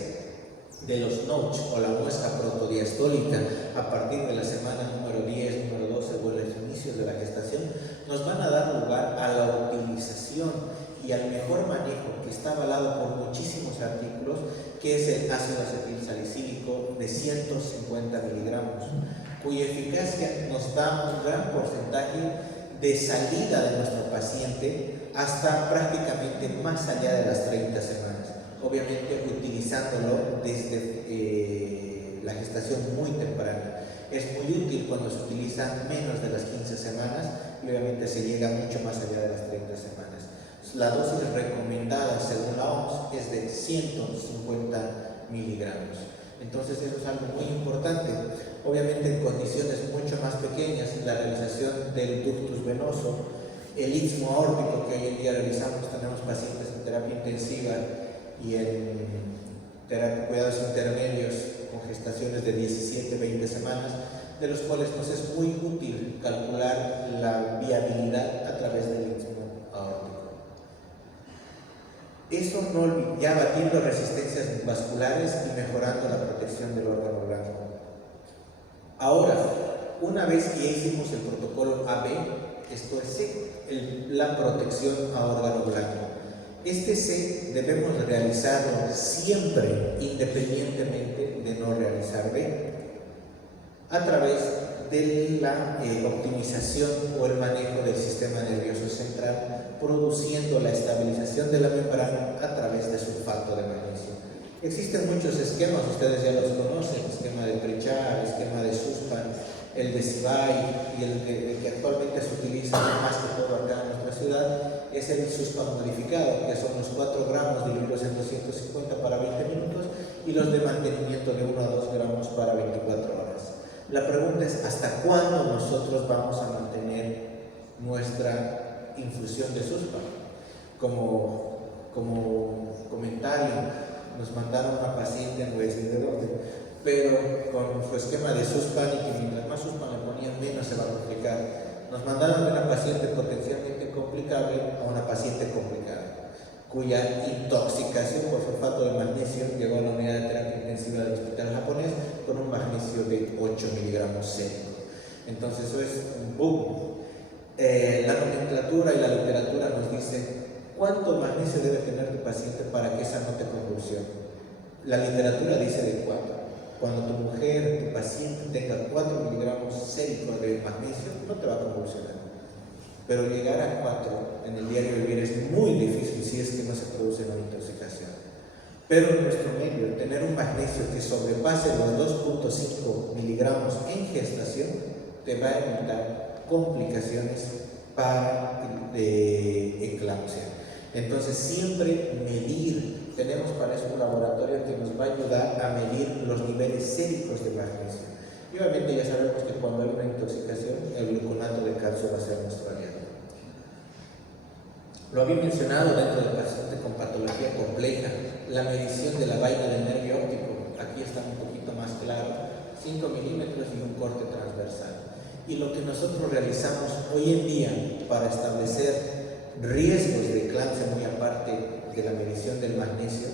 de los notch o la muesca protodiastólica a partir de la semana número 10, número 12 o en los inicios de la gestación, nos van a dar lugar a la utilización y al mejor manejo, que está avalado por muchísimos artículos, que es el ácido acetilsalicílico de 150 miligramos, cuya eficacia nos da un gran porcentaje de salida de nuestro paciente hasta prácticamente más allá de las 30 semanas, obviamente utilizándolo desde la gestación muy temprana. Es muy útil cuando se utiliza menos de las 15 semanas y obviamente se llega mucho más allá de las 30 semanas. La dosis recomendada según la OMS es de 150 miligramos. Entonces eso es algo muy importante. Obviamente en condiciones mucho más pequeñas, la realización del ductus venoso, el istmo aórtico que hoy en día realizamos, tenemos pacientes en terapia intensiva y en cuidados intermedios con gestaciones de 17-20 semanas, de los cuales nos es muy útil calcular la viabilidad a través del istmo aórtico. Eso no, ya batiendo resistencias vasculares y mejorando la protección del órgano blanco. Ahora, una vez que ya hicimos el protocolo AB, esto es C, la protección a órgano blanco. Este C debemos realizarlo siempre, independientemente de no realizar B, a través de la optimización o el manejo del sistema nervioso central, produciendo la estabilización de la membrana a través de sulfato de magnesio. Existen muchos esquemas, ustedes ya los conocen: esquema de Pritchard, esquema de Sussman, el de Sibay, y el que actualmente se utiliza más que todo acá en nuestra ciudad es el Sussman modificado, que son los 4 gramos divididos en 250 para 20 minutos y los de mantenimiento de 1 a 2 gramos para 24 horas. La pregunta es: ¿hasta cuándo nosotros vamos a mantener nuestra infusión de Sussman? Como comentario, nos mandaron una paciente, no voy a decir de dónde, pero con su esquema de Sussman, y que mientras más Sussman le ponían, menos se va a complicar. Nos mandaron de una paciente potencialmente complicable a una paciente complicada, cuya intoxicación por sulfato de magnesio llegó a la unidad de terapia intensiva del hospital japonés con un magnesio de 8 miligramos sérico. Entonces eso es un boom. La nomenclatura y la literatura nos dice cuánto magnesio debe tener tu paciente para que esa no te convulsione. La literatura dice de 4. Cuando tu mujer, tu paciente tenga 4 miligramos sérico de magnesio, no te va a convulsionar. Pero llegar a 4 en el diario vivir es muy difícil si es que no se produce una intoxicación. Pero en nuestro medio, tener un magnesio que sobrepase los 2.5 miligramos en gestación te va a evitar complicaciones para eclampsia. Entonces siempre medir. Tenemos para eso un laboratorio que nos va a ayudar a medir los niveles séricos de magnesio. Y obviamente ya sabemos que cuando hay una intoxicación, el gluconato de calcio va a ser nuestro aliado. Lo había mencionado dentro del paciente con patología compleja, la medición de la vaina del nervio óptico. Aquí está un poquito más claro: 5 milímetros y un corte transversal. Y lo que nosotros realizamos hoy en día para establecer riesgos de eclampsia, muy aparte de la medición del magnesio,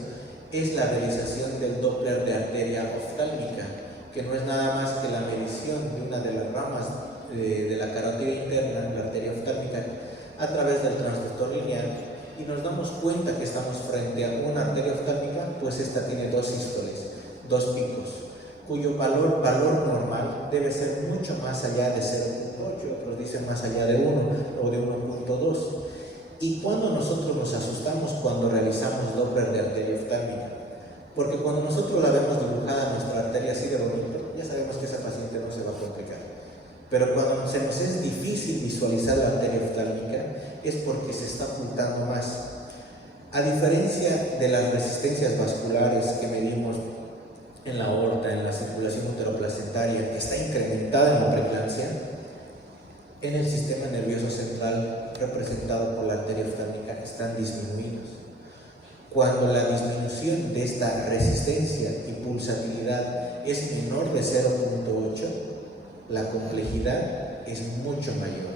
es la realización del Doppler de arteria oftálmica, que no es nada más que la medición de una de las ramas de la carótida interna, la arteria oftálmica, a través del transductor lineal, y nos damos cuenta que estamos frente a una arteria oftálmica, pues esta tiene 2 sístoles, 2 picos, cuyo valor normal debe ser mucho más allá de 0.8, otros dicen más allá de 1 o de 1.2. ¿Y cuando nosotros nos asustamos cuando realizamos Doppler de arteria oftálmica? Porque cuando nosotros la vemos dibujada nuestra arteria así de bonito, ya sabemos que esa paciente no se va a complicar. Pero cuando se nos es difícil visualizar la arteria oftálmica es porque se está ocultando más. A diferencia de las resistencias vasculares que medimos en la aorta, en la circulación uteroplacentaria, que está incrementada en la preeclampsia, en el sistema nervioso central representado por la arteria oftálmica están disminuidos. Cuando la disminución de esta resistencia y pulsabilidad es menor de 0.8, la complejidad es mucho mayor.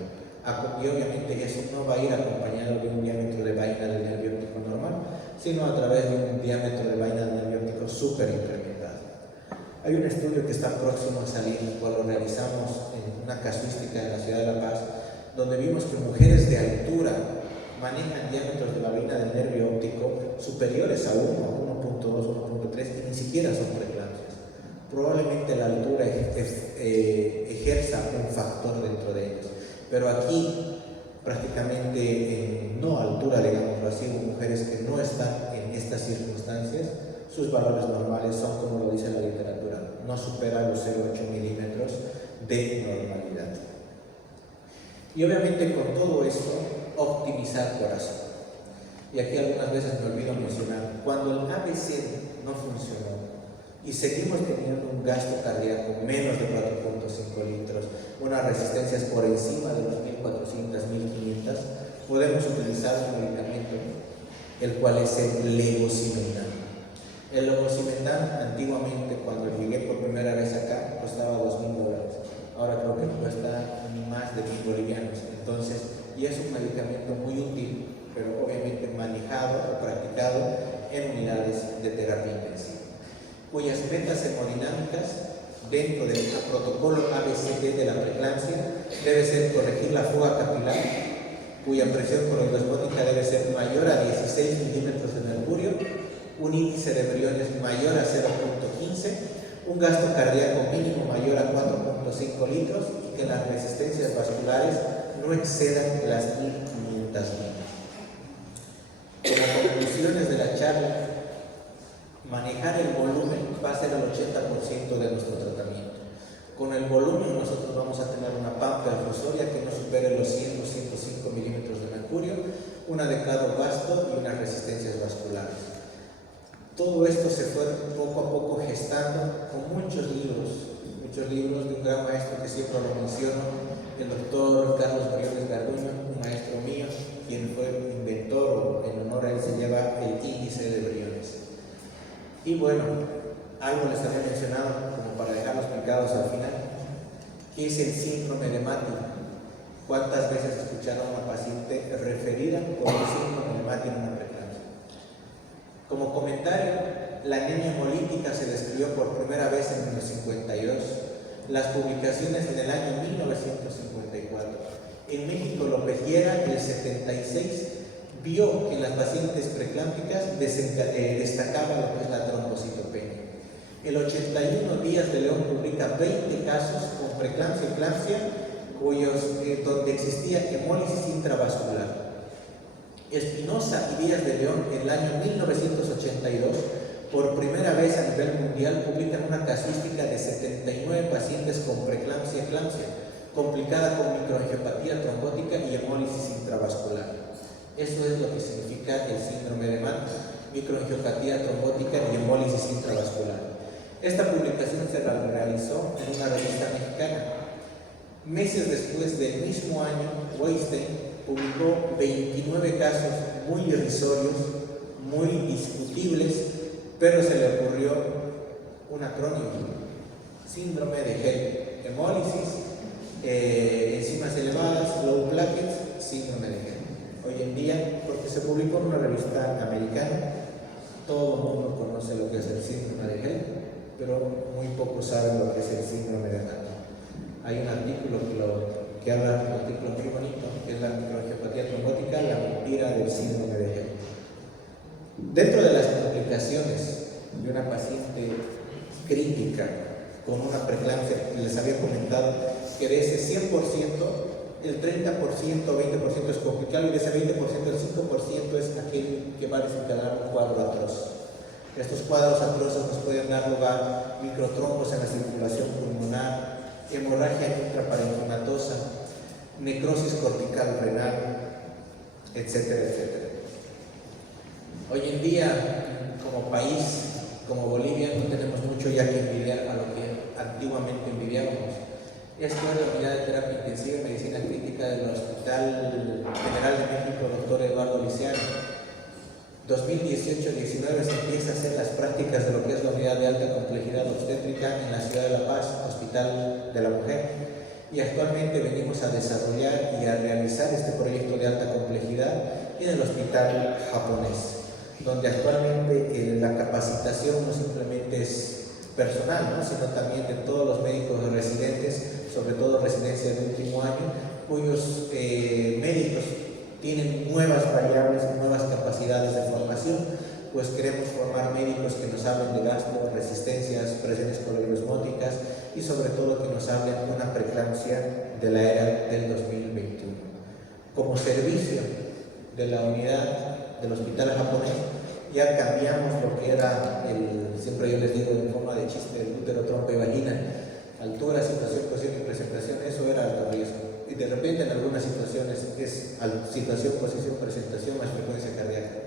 Y obviamente eso no va a ir acompañado de un diámetro de vaina del nervio óptico normal, sino a través de un diámetro de vaina del nervio óptico súper incrementado. Hay un estudio que está próximo a salir, el cual lo realizamos en una casuística en la ciudad de La Paz, donde vimos que mujeres de altura manejan diámetros de la vaina del nervio óptico superiores a 1, 1.2, 1.3 y ni siquiera son preeclampsias. Probablemente la altura ejerza un factor dentro de ellos, pero aquí prácticamente no altura, digámoslo así, mujeres que no están en estas circunstancias, sus valores normales son, como lo dice la literatura, no superan los 0,8 milímetros de normalidad. Y obviamente con todo esto, optimizar corazón. Y aquí algunas veces me olvido mencionar, cuando el ABC no funcionó y seguimos teniendo un gasto cardíaco menos de 4.5 litros, unas resistencias por encima de los 1400, 1500, podemos utilizar un medicamento, el cual es el levosimendan. El levosimendan, antiguamente, cuando llegué por primera vez acá, costaba $2,000. Ahora creo que cuesta más de 1,000 bolivianos. Entonces, y es un medicamento muy útil, pero obviamente manejado o practicado en unidades de terapia intensiva, cuyas metas hemodinámicas dentro del protocolo ABCD de la preeclampsia debe ser corregir la fuga capilar, cuya presión coroidosmótica debe ser mayor a 16 milímetros de mercurio, un índice de briones mayor a 0.15, un gasto cardíaco mínimo mayor a 4.5 litros y que las resistencias vasculares no excedan las 1500 millas. En las conclusiones de la charla, manejar el volumen va a ser el 80% de nuestro tratamiento. Con el volumen nosotros vamos a tener una pampa perfusoria que no supere los 100 o 105 milímetros de mercurio, un adecuado gasto y unas resistencias vasculares. Todo esto se fue poco a poco gestando con muchos libros de un gran maestro que siempre lo menciono, el doctor Carlos Briones Garduño, un maestro mío, quien fue inventor, o en honor a él se lleva el índice de Briones. Y bueno, algo les había mencionado, como para dejarlos picados al final, que es el síndrome de Mati. ¿Cuántas veces escucharon a una paciente referida por el síndrome de Mati en una preeclampsia? Como comentario, la anemia hemolítica se describió por primera vez en 1952, las publicaciones en el año 1954. En México, López Llera, en el 76, vio que en las pacientes preeclámpticas destacaba lo que es la trombocitopenia. El 81 Díaz de León publica 20 casos con preeclampsia y eclampsia donde existía hemólisis intravascular. Espinosa y Díaz de León, en el año 1982, por primera vez a nivel mundial, publican una casuística de 79 pacientes con preeclampsia y eclampsia, complicada con microangiopatía trombótica y hemólisis intravascular. Eso es lo que significa el síndrome de Mati, microangiopatía trombótica y hemólisis intravascular. Esta publicación se realizó en una revista mexicana. Meses después del mismo año, Weinstein publicó 29 casos muy irrisorios, muy discutibles, pero se le ocurrió un acrónimo: síndrome de Hell, hemólisis, enzimas elevadas, low platelets, síndrome de Hell. Hoy en día, porque se publicó en una revista americana, todo el mundo conoce lo que es el síndrome de Hell, pero muy pocos saben lo que es el síndrome de Mati. Hay un artículo que habla, un artículo muy bonito, que es la microangiopatía trombótica, la mentira del síndrome de Hell. Dentro de las complicaciones de una paciente crítica con una preeclampsia, les había comentado que de ese 100%, el 30% o 20% es complicado y de ese 20%, el 5% es aquel que va a desencadenar un cuadro atroz. Estos cuadros atroces nos pueden dar lugar a microtrombos en la circulación pulmonar, hemorragia intraparenquimatosa, necrosis cortical renal, etcétera, etcétera. Hoy en día, como país, como Bolivia, no tenemos mucho ya que envidiar a lo que antiguamente envidiábamos. Esto es la unidad de terapia intensiva y medicina crítica del Hospital General de México, Dr. Eduardo Lisiano. 2018-19 se empieza a hacer las prácticas de lo que es la unidad de alta complejidad obstétrica en la ciudad de La Paz, Hospital de la Mujer, y actualmente venimos a desarrollar y a realizar este proyecto de alta complejidad en el hospital japonés, donde actualmente la capacitación no simplemente es personal, ¿no?, sino también de todos los médicos residentes, sobre todo residencias de último año, cuyos médicos tienen nuevas variables, nuevas capacidades de formación. Pues queremos formar médicos que nos hablen de gastro, resistencias, presiones coloidosmóticas y sobre todo que nos hablen de una preeclampsia de la era del 2021. Como servicio de la unidad del hospital japonés, ya cambiamos lo que era siempre yo les digo en forma de chiste, el útero, trompa y vagina, altura, situación, posición y presentación, eso era alto riesgo. Y de repente en algunas situaciones es situación, posición, presentación más frecuencia cardíaca.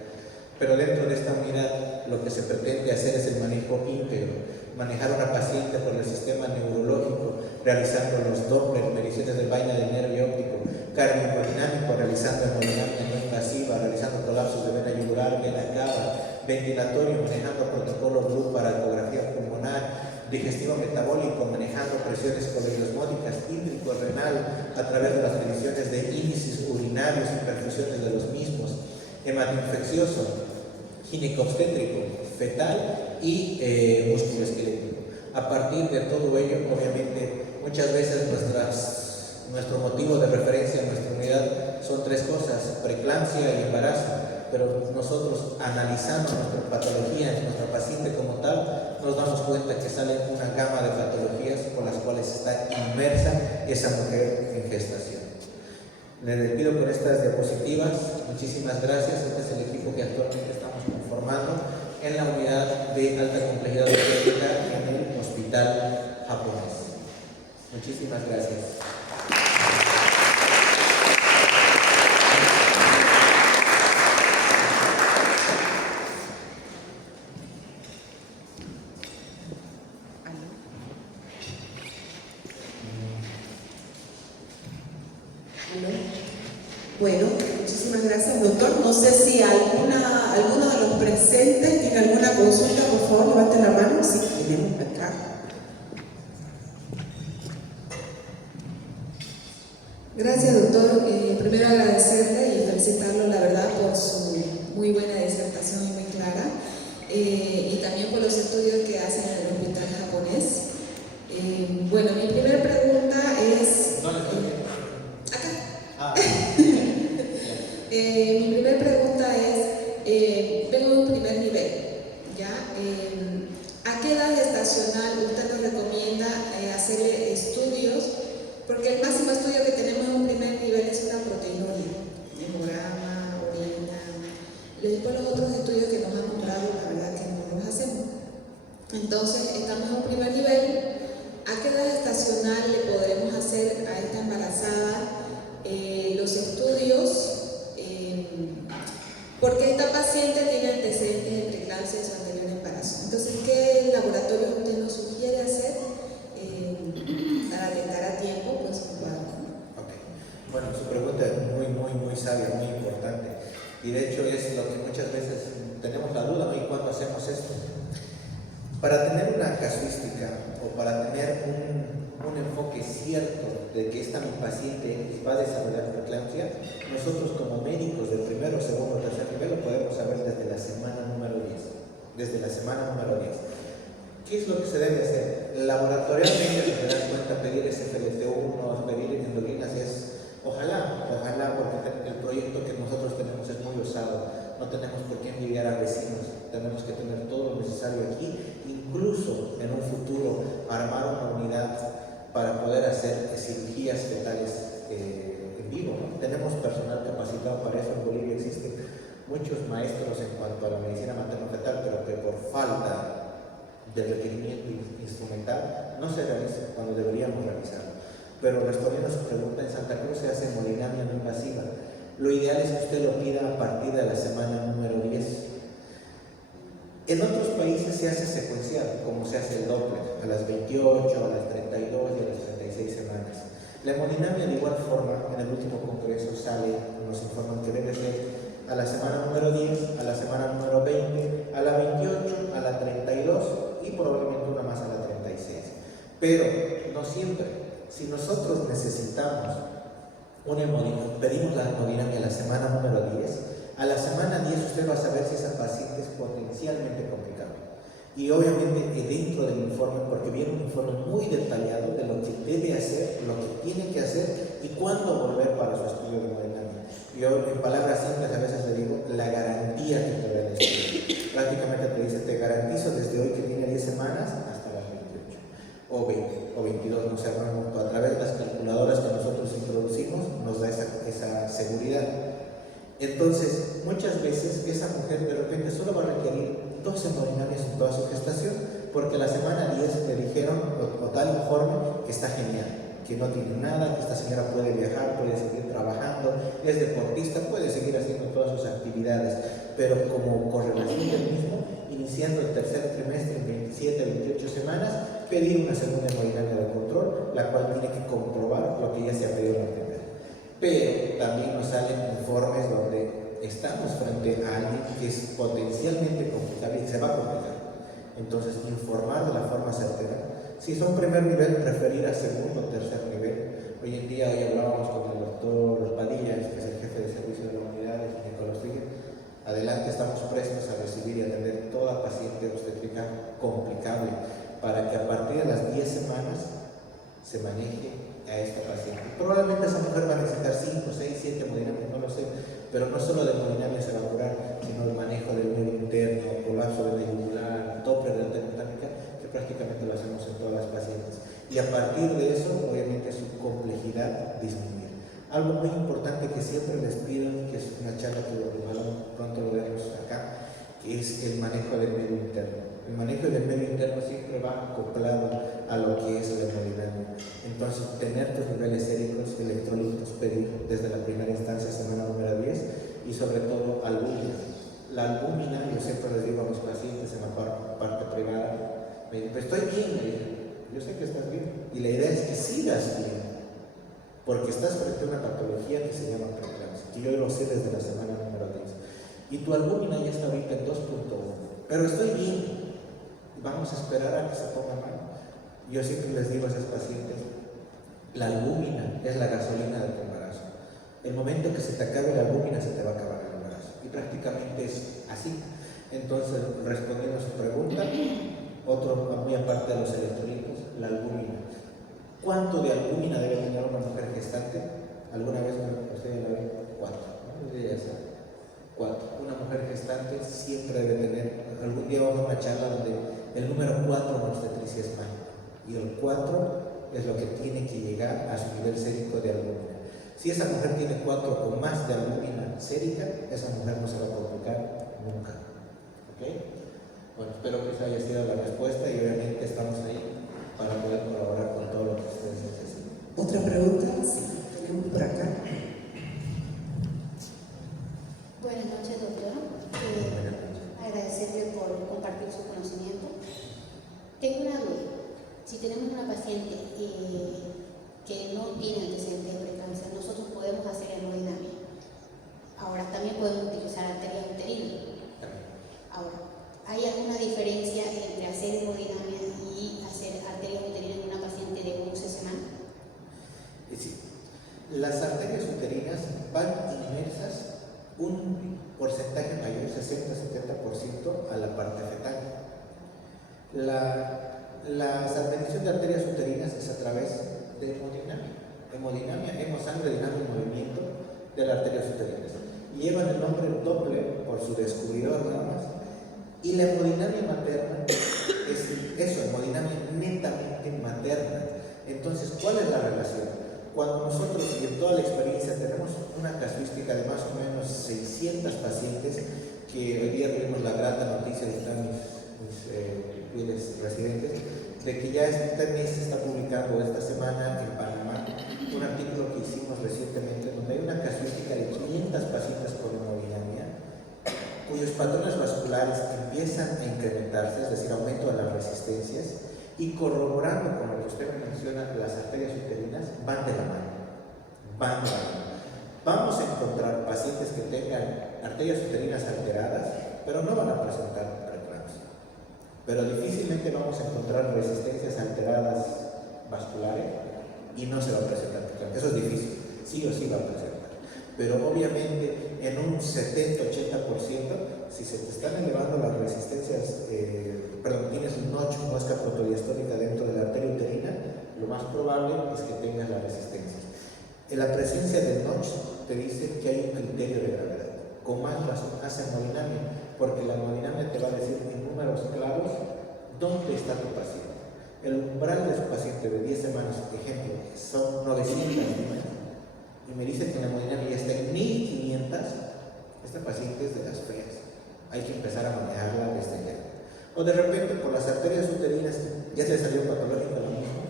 Pero dentro de esta unidad lo que se pretende hacer es el manejo íntegro, manejar a una paciente por el sistema neurológico, realizando los Doppler, mediciones de vaina del nervio óptico, cardiodinámico, realizando hemodinamia no invasiva, realizando colapsos de vena yugular, vena cava, ventilatorio, manejando protocolo Blue para ecografía pulmonar, digestivo metabólico, manejando presiones coloidosmóticas, hídrico renal a través de las mediciones de índices urinarios y perfusiones de los mismos, hematoinfeccioso, ginecobstétrico, fetal y musculoesquelético. A partir de todo ello, obviamente, muchas veces nuestro motivo de referencia en nuestra unidad son tres cosas: preeclampsia y embarazo, pero nosotros, analizando nuestra patología, nuestra paciente como tal, nos damos cuenta que sale una gama de patologías con las cuales está inmersa esa mujer en gestación. Les despido por estas diapositivas. Muchísimas gracias. Este es el equipo que actualmente estamos conformando en la unidad de alta complejidad obstétrica en el hospital japonés. Muchísimas gracias. Bueno, muchísimas gracias, doctor. No sé si alguno de los presentes tiene alguna consulta. Por favor, levanten la mano. Sí, tenemos acá. Gracias, doctor. Primero agradecerle y felicitarlo, la verdad, por su muy buena disertación y muy clara, y también por los estudios que hacen en el hospital japonés. Bueno, mi primera pregunta es... ¿Dónde estoy? Acá. Ah. Mi primera pregunta es, vengo de un primer nivel, ¿ya? ¿A qué edad gestacional usted nos recomienda hacerle estudios? Porque el máximo estudio que tenemos en un primer nivel es una proteinuria, hemograma, orina. Después los otros estudios que nos han nombrado, la verdad que no los hacemos. Entonces, estamos en un primer nivel. ¿A qué edad gestacional le podremos hacer a esta embarazada los estudios? Porque esta paciente tiene antecedentes de preeclampsia en su anterior embarazo. Entonces, ¿qué laboratorio usted nos sugiere hacer para detectar a tiempo pues, un cuadro? Okay. Bueno, su pregunta es muy sabia, muy importante. Y de hecho es lo que muchas veces tenemos la duda, ¿no? ¿Y cuándo hacemos esto? Para tener una casuística o para tener un enfoque cierto de que esta mi paciente va a desarrollar preeclampsia, nosotros como médicos de primero, segundo, tercer nivel lo podemos saber desde la semana número 10. Desde la semana número 10. ¿Qué es lo que se debe hacer? Laboratorialmente, si se dan cuenta, pedir SFLT1, pedir endocrinas ojalá, porque el proyecto que nosotros tenemos es muy osado. No tenemos por qué envidiar a vecinos, tenemos que tener todo lo necesario aquí, incluso en un futuro armar una unidad para poder hacer cirugías fetales en vivo, ¿no? Tenemos personal capacitado para eso. En Bolivia existen muchos maestros en cuanto a la medicina materno-fetal, pero que por falta de requerimiento instrumental no se realiza cuando deberíamos realizarlo. Pero respondiendo a su pregunta, en Santa Cruz se hace hemodinamia no invasiva. Lo ideal es que usted lo pida a partir de la semana número 10. En otros países se hace secuencial, como se hace el Doppler, a las 28, a las 32 y a las 36 semanas. La hemodinamia, de igual forma, en el último congreso sale, nos informan que debe ser a la semana número 10, a la semana número 20, a la 28, a la 32 y probablemente una más a la 36. Pero no siempre. Si nosotros necesitamos una hemodinamia, pedimos la hemodinamia a la semana número 10, a la semana 10 usted va a saber si esa paciente es potencialmente complicada. Y obviamente dentro del informe, porque viene un informe muy detallado de lo que debe hacer, lo que tiene que hacer y cuándo volver para su estudio de hemodinámica. Yo en palabras simples a veces le digo la garantía que te da el estudio. Prácticamente te dice, te garantizo desde hoy que tiene 10 semanas hasta las 28 o 20 o 22, no sé, a través de las calculadoras que nosotros introducimos nos da esa seguridad. Entonces, muchas veces esa mujer de repente solo va a requerir 2 hemodinamias en toda su gestación, porque la semana 10 le dijeron, o tal informe, que está genial, que no tiene nada, que esta señora puede viajar, puede seguir trabajando, es deportista, puede seguir haciendo todas sus actividades, pero como correlación del mismo, iniciando el tercer trimestre, en 27 a 28 semanas, pedir una segunda hemodinamia de control, la cual tiene que comprobar lo que ya se ha pedido en la primera. Pero también nos salen informes donde estamos frente a alguien que es potencialmente complicable y se va a complicar. Entonces, informar de la forma certera. Si son primer nivel, referir a segundo o tercer nivel. Hoy en día, hoy hablábamos con el doctor Padilla, que es el jefe de servicio de la unidad de ginecología. Adelante, estamos prestos a recibir y atender toda paciente obstétrica complicable para que a partir de las 10 semanas se maneje a esta paciente. Probablemente esa mujer va a necesitar 5, 6, 7 hemodinamias, no lo sé, pero no solo de hemodinamia se va a curar, sino el manejo del medio interno, colapso de la yugular, Doppler de alta dinámica, que prácticamente lo hacemos en todas las pacientes. Y a partir de eso, obviamente su complejidad disminuye. Algo muy importante que siempre les pido, que es una charla que pronto lo veremos acá, que es el manejo del medio interno. El manejo del medio interno siempre va acoplado a lo que es la hemodinamia. Entonces, tener tus niveles séricos, electrolitos, pedir desde la primera instancia, semana número 10, y sobre todo albúmina. La albúmina, yo siempre les digo a mis pacientes en la parte privada, me dicen, estoy bien, me dicen, yo sé que estás bien, y la idea es que sigas bien, porque estás frente a una patología que se llama preeclampsia, que yo lo sé desde la semana número 10, y tu albúmina ya está ahorita en 2.1, pero estoy bien. Vamos a esperar a que se ponga mal. Yo siempre les digo a esos pacientes, la albúmina es la gasolina de tu embarazo. El momento que se te acabe la albúmina, se te va a acabar el embarazo. Y prácticamente es así. Entonces, respondiendo a su pregunta, otro muy aparte de los electrolitos, la albúmina. ¿Cuánto de albúmina debe tener una mujer gestante? ¿Alguna vez usted la ve? 4. ¿No? Ya sabe. 4. Una mujer gestante siempre debe tener, algún día vamos a una charla donde el número 4 en obstetricia es mágico, y el 4 es lo que tiene que llegar a su nivel sérico de albúmina. Si esa mujer tiene 4 o más de albúmina sérica, esa mujer no se va a complicar nunca. ¿Ok? Bueno, espero que esa haya sido la respuesta y obviamente estamos ahí para poder colaborar con todo lo que ustedes necesiten. ¿Otra pregunta? Sí, tenemos por acá. Buenas noches, doctora. Agradecerle por compartir su conocimiento. Tengo una duda. Si tenemos una paciente que no tiene antecedentes de preeclampsia, nosotros podemos hacer hemodinamia. Ahora, también podemos utilizar arterias uterinas. Ahora, ¿hay alguna diferencia entre hacer hemodinamia y hacer arterias uterinas en una paciente de 11 semanas? Sí. Las arterias uterinas van inmersas un porcentaje mayor, 60-70% a la parte fetal. La administración de arterias uterinas es a través de hemodinamia. Hemodinamia, hemosangre, dinamia y movimiento de las arterias uterinas. Llevan el nombre Doppler por su descubridor nada más. Y la hemodinamia materna es eso, hemodinamia netamente materna. Entonces, ¿cuál es la relación? Cuando nosotros, y en toda la experiencia, tenemos una casuística de más o menos 600 pacientes, que hoy día tuvimos la grata noticia de estar mis fieles residentes, de que ya se está publicando esta semana en Panamá un artículo que hicimos recientemente, donde hay una casuística de 500 pacientes con hemodinamia, cuyos patrones vasculares empiezan a incrementarse, es decir, aumento de las resistencias, y corroborando con lo que usted me menciona, las arterias uterinas van de la mano. Vamos a encontrar pacientes que tengan arterias uterinas alteradas, pero no van a presentar preeclampsia. Pero difícilmente vamos a encontrar resistencias alteradas vasculares y no se va a presentar preeclampsia. Eso es difícil, sí o sí va a presentar. Pero obviamente en un 70-80% si se te están elevando las resistencias, tienes un notch, muesca protodiastólica dentro de la arteria uterina, lo más probable es que tengas las resistencias. En la presencia del notch te dice que hay un criterio de gravedad. Con más razón hace hemodinamia, porque la hemodinamia te va a decir en números claros dónde está tu paciente. El umbral de su paciente de 10 semanas, por ejemplo, son 900 libras, y me dice que la hemodinamia ya está en 1500, esta paciente es de las feas. Hay que empezar a manejarla desde ya. O de repente, por las arterias uterinas, ya se salió patológico lo mismo.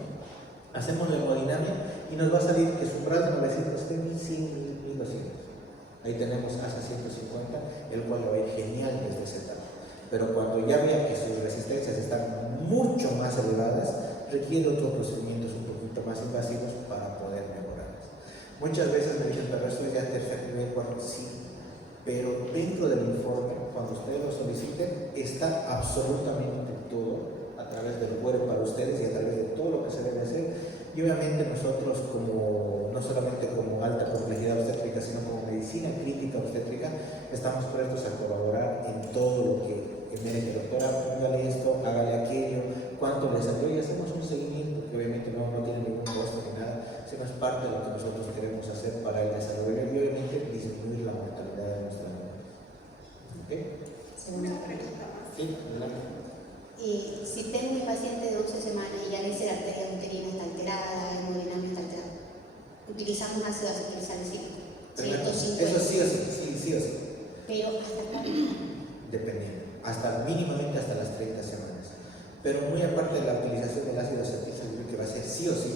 Hacemos la hemodinamia y nos va a salir que su umbral de 900 esté en 1100, 1200. Ahí tenemos hasta 150, el cual va a ir genial desde esa etapa. Pero cuando ya vean que sus resistencias están mucho más elevadas, requiere otros procedimientos un poquito más invasivos para poder mejorarlas. Muchas veces me dicen, pero eso es ya tercer nivel, cuarto, sí. Pero dentro del informe, cuando ustedes lo soliciten, está absolutamente todo a través del web para ustedes y a través de todo lo que se debe hacer. Y obviamente nosotros, como, no solamente como alta complejidad obstétrica, sino como medicina crítica obstétrica, estamos prestos a colaborar en todo lo que mire que doctora, póngale esto, hágale aquello, cuánto le salió, y hacemos un seguimiento que obviamente no tiene ningún costo ni nada, sino es parte de lo que nosotros queremos hacer para el desarrollo y obviamente disminuir la mortalidad de nuestra vida. ¿Okay? Segunda pregunta. Sí, adelante. Si tengo mi paciente de 11 semanas y ya dice la arteria uterina está alterada, la hemodinamia está alterada, utilizamos ácido acetilsalicílico, 150. Eso sí o sí. Pero ¿hasta cuándo? Dependiendo, mínimamente hasta las 30 semanas. Pero muy aparte de la utilización del ácido acetilsalicílico, que va a ser sí o sí,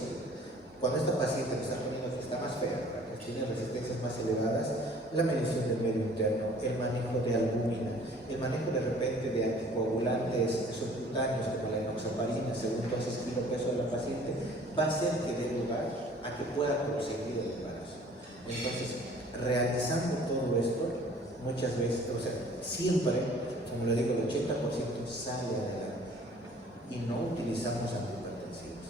cuando esta paciente me está poniendo que está más fea, que tiene resistencias más elevadas, la medición del medio interno, el manejo de albúmina, el manejo de repente de anticoagulantes subcutáneos como la enoxaparina, según dosis kilo peso de la paciente, va a hacer que dé lugar a que pueda proseguir el embarazo. Entonces, realizando todo esto, muchas veces, siempre, como le digo, el 80% sale adelante y no utilizamos antihipertensivos.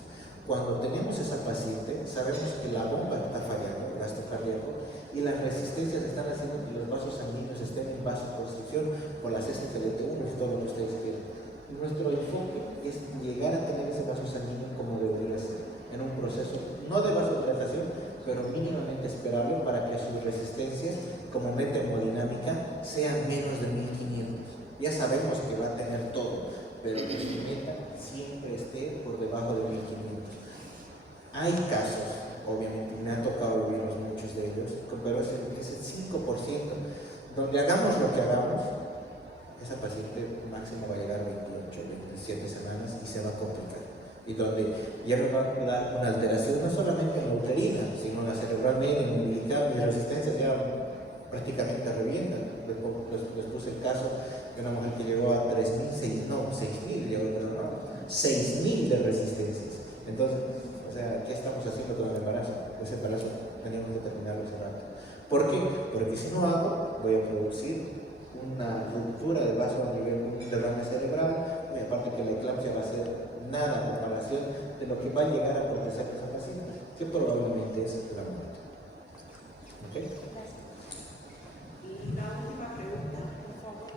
Cuando tenemos esa paciente, sabemos que la bomba está fallando, el gasto cardíaco, y las resistencias están haciendo que los vasos sanguíneos estén en vasoconstricción por las SGLT1 y todo lo que ustedes quieren. Nuestro enfoque es llegar a tener ese vaso sanguíneo como debería ser, en un proceso no de vasodilatación, pero mínimamente esperable para que sus resistencias como meta hemodinámica sean menos de 1500. Ya sabemos que va a tener todo, pero que su meta siempre esté por debajo de 1500. Hay casos, obviamente me ha tocado vivir muchos de ellos, pero es el 5%, donde hagamos lo que hagamos, esa paciente máximo va a llegar a 28, 27 semanas y se va a complicar. Y donde ya me va a dar una alteración no solamente en la uterina, sino en la cerebral media, en la umbilical, y la resistencia ya prácticamente revienta. Les puse el caso de una mujer que llegó a 6.000, llegó a 6.000 de resistencias. Entonces, ¿qué estamos haciendo con el embarazo? Ese embarazo teníamos que terminarlo hace rato. ¿Por qué? Porque si no hago, voy a producir una ruptura del vaso a nivel derrame cerebral, y aparte que la eclampsia va a ser nada en comparación de lo que va a llegar a acontecer a esa paciente, que probablemente es la muerte. ¿Ok? Y la última pregunta, por favor.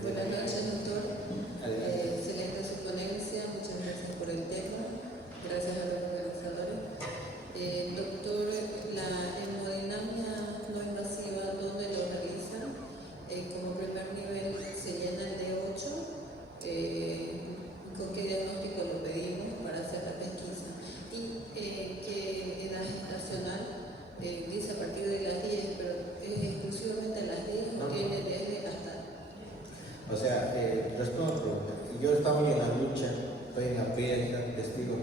Buenas noches, doctor. Adelante. Excelente su ponencia, muchas gracias por el tema, gracias a los organizadores. Doctor, la hemodinamia no invasiva, ¿dónde lo realizan? Como primer nivel se llena el D8, ¿con qué diagnóstico lo pedimos para hacer la pesquisa? Y qué edad gestacional, dice a partir de las 10, pero es exclusivamente a las 10 o tiene desde hasta. Respondo a la pregunta. Yo estaba en la lucha, estoy en la pelea, testigo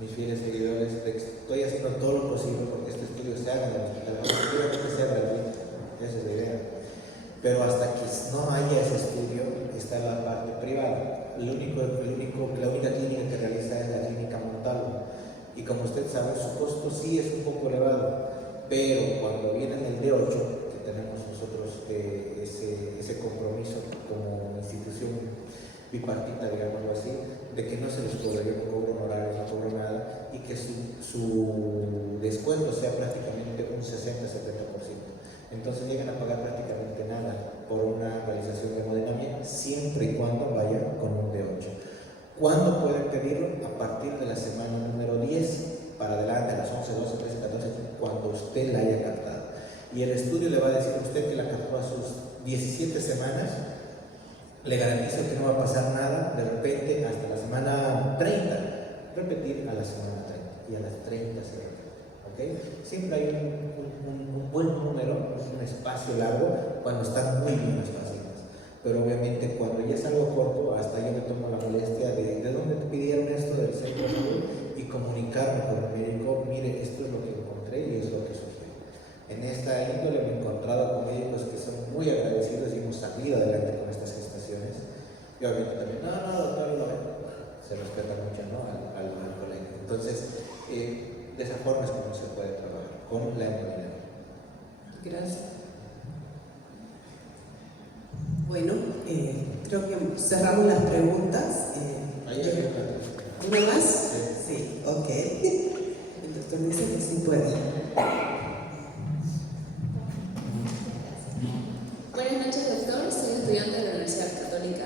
mis fieles seguidores, estoy haciendo todo lo posible porque este estudio se haga en el hospital, que sea gratuito, esa es la idea. Pero hasta que no haya ese estudio, está la parte privada. La única clínica que realiza es la clínica Montalvo. Y como usted sabe, su costo sí es un poco elevado, pero cuando viene en el D8, que tenemos nosotros ese compromiso como institución bipartita, digámoslo así, de que no se les cobraría un cobro honorario, no cobro nada, y que su descuento sea prácticamente un 60-70%. Entonces llegan a pagar realización de hemodinamia siempre y cuando vayan con un D8. ¿Cuándo pueden pedirlo? A partir de la semana número 10 para adelante, a las 11, 12, 13, 14, cuando usted la haya captado. Y el estudio le va a decir a usted que la captó a sus 17 semanas, le garantizo que no va a pasar nada, de repente hasta la semana 30, repetir a la semana 30 y a las 30 se repite. ¿Okay? Siempre hay un buen número, un espacio largo cuando están muy bien las pacientes. Pero obviamente cuando ya es algo corto, hasta yo me tomo la molestia de dónde te pidieron esto del centro de salud y comunicarme con el médico, mire, esto es lo que encontré y es lo que sugiero. En esta índole me he encontrado con médicos que son muy agradecidos y hemos salido adelante con estas gestaciones. Y obviamente también, doctor, se respeta mucho, ¿no? al colega. Entonces, de esa forma es como se puede trabajar con la hemodinamia. Gracias. Bueno, creo que cerramos las preguntas. ¿Una más? Sí, ok. El doctor dice que sí puede. Buenas noches, doctor. Soy estudiante de la Universidad Católica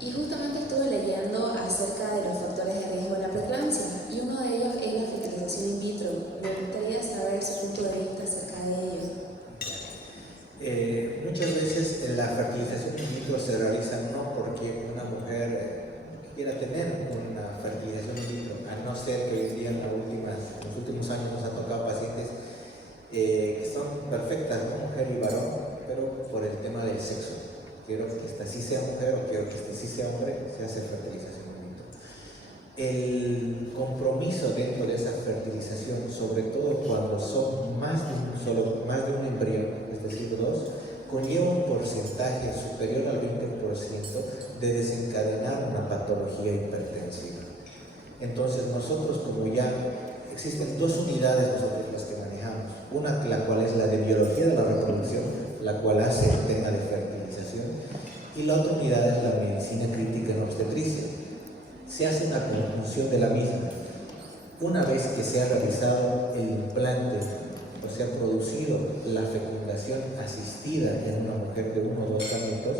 y justamente estuve leyendo acerca de los factores de riesgo de la preeclampsia y uno de ellos es la fertilización in vitro. Me gustaría saber su punto de vista acerca de ello. Muchas veces la fertilización in vitro se realiza no porque una mujer quiera tener una fertilización in vitro, a no ser que hoy día en los últimos años nos ha tocado pacientes que son perfectas, ¿no? Mujer y varón, pero por el tema del sexo. Quiero que esta sí sea mujer o quiero que este sí sea hombre, se hace fertilización in vitro. El compromiso dentro de esa fertilización, sobre todo cuando son más de un embrión, es decir, dos, conlleva un porcentaje superior al 20% de desencadenar una patología hipertensiva. Entonces nosotros, como ya existen dos unidades nosotros las que manejamos, una la cual es la de biología de la reproducción, la cual hace el tema de fertilización, y la otra unidad es la medicina crítica en obstetricia. Se hace una conjunción de la misma. Una vez que se ha realizado el implante o se ha producido la fecundación asistida en una mujer de 1 o 2 años,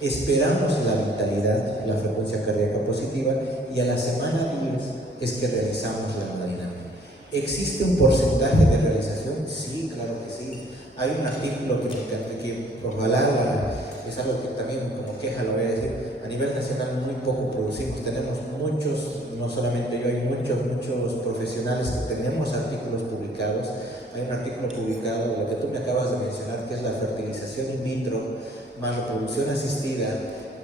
esperamos la vitalidad, la frecuencia cardíaca positiva, y a la semana 10 es que realizamos la hemodinamia. ¿Existe un porcentaje de realización? Sí, claro que sí. Hay un artículo que ojalá, es algo que también como queja lo voy a decir, a nivel nacional muy poco producimos, tenemos muchos, no solamente yo, hay muchos profesionales que tenemos artículos publicados. Hay un artículo publicado de lo que tú me acabas de mencionar, que es la fertilización in vitro más reproducción asistida,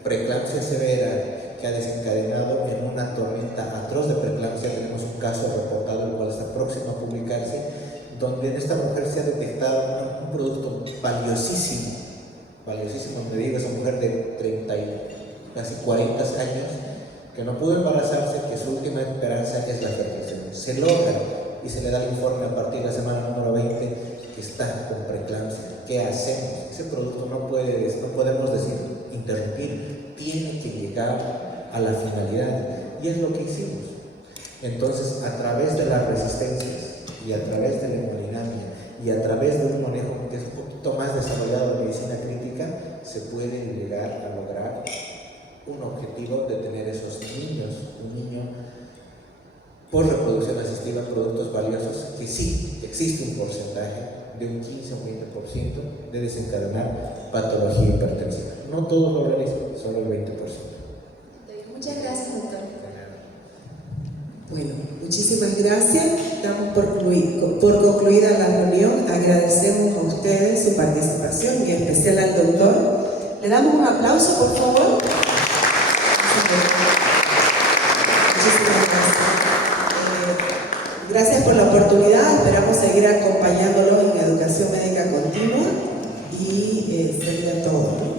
preeclampsia severa, que ha desencadenado en una tormenta atroz de preeclampsia. Tenemos un caso reportado, el cual está próximo a publicarse, donde en esta mujer se ha detectado un producto valiosísimo, me digo, esa mujer de 30 y casi 40 años, que no pudo embarazarse, que su última esperanza es la fertilización. Se logra y se le da el informe a partir de la semana número 20 que está con preeclampsia. ¿Qué hacemos? Ese producto no podemos decir interrumpir, tiene que llegar a la finalidad, y es lo que hicimos. Entonces, a través de las resistencias y a través de la hemodinamia y a través de un manejo que es un poquito más desarrollado de medicina crítica, se puede llegar a lograr un objetivo de tener esos niños, un niño por reproducción asistida, productos valiosos, que sí existe un porcentaje de un 15 o 20% de desencadenar patología hipertensiva. No todos lo realizan, solo el 20%. Muchas gracias, doctor. Bueno, muchísimas gracias. Damos por concluida la reunión. Agradecemos a ustedes su participación y en especial al doctor. Le damos un aplauso, por favor. Muchísimas gracias. Gracias por la oportunidad. Esperamos seguir acompañándolos en educación médica continua y sería todo.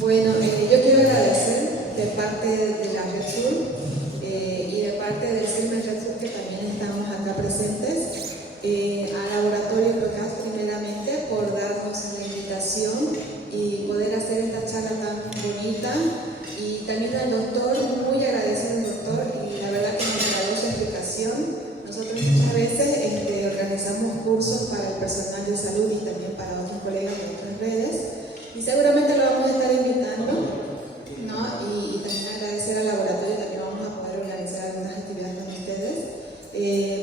Bueno, yo quiero agradecer de parte de la Red Sur y de parte del CIRME Red Sur, que también estamos acá presentes, al Laboratorio Procas primeramente por darnos la invitación y poder hacer esta charla tan bonita, y también al doctor, muy agradecido al doctor, y la verdad que nos agradó su explicación. Nosotros muchas veces organizamos cursos para el personal de salud y también para otros colegas de otras redes, y Y seguramente lo vamos a estar invitando, ¿no? Y también agradecer al laboratorio, también vamos a poder organizar algunas actividades con ustedes,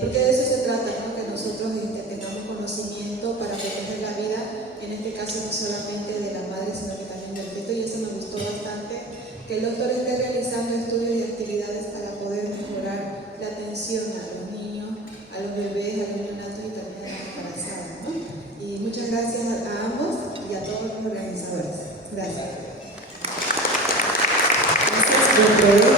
porque de eso se trata, ¿no? Que nosotros tengamos conocimiento para proteger la vida, en este caso no solamente de la madre, sino que también del feto, y eso me gustó bastante, que el doctor esté realizando estudios y actividades para poder mejorar la atención a los niños, a los bebés, a los neonatos y también a las embarazadas, ¿no? Y muchas gracias a ambos y a todos los organizadores. Gracias. Gracias, doctor.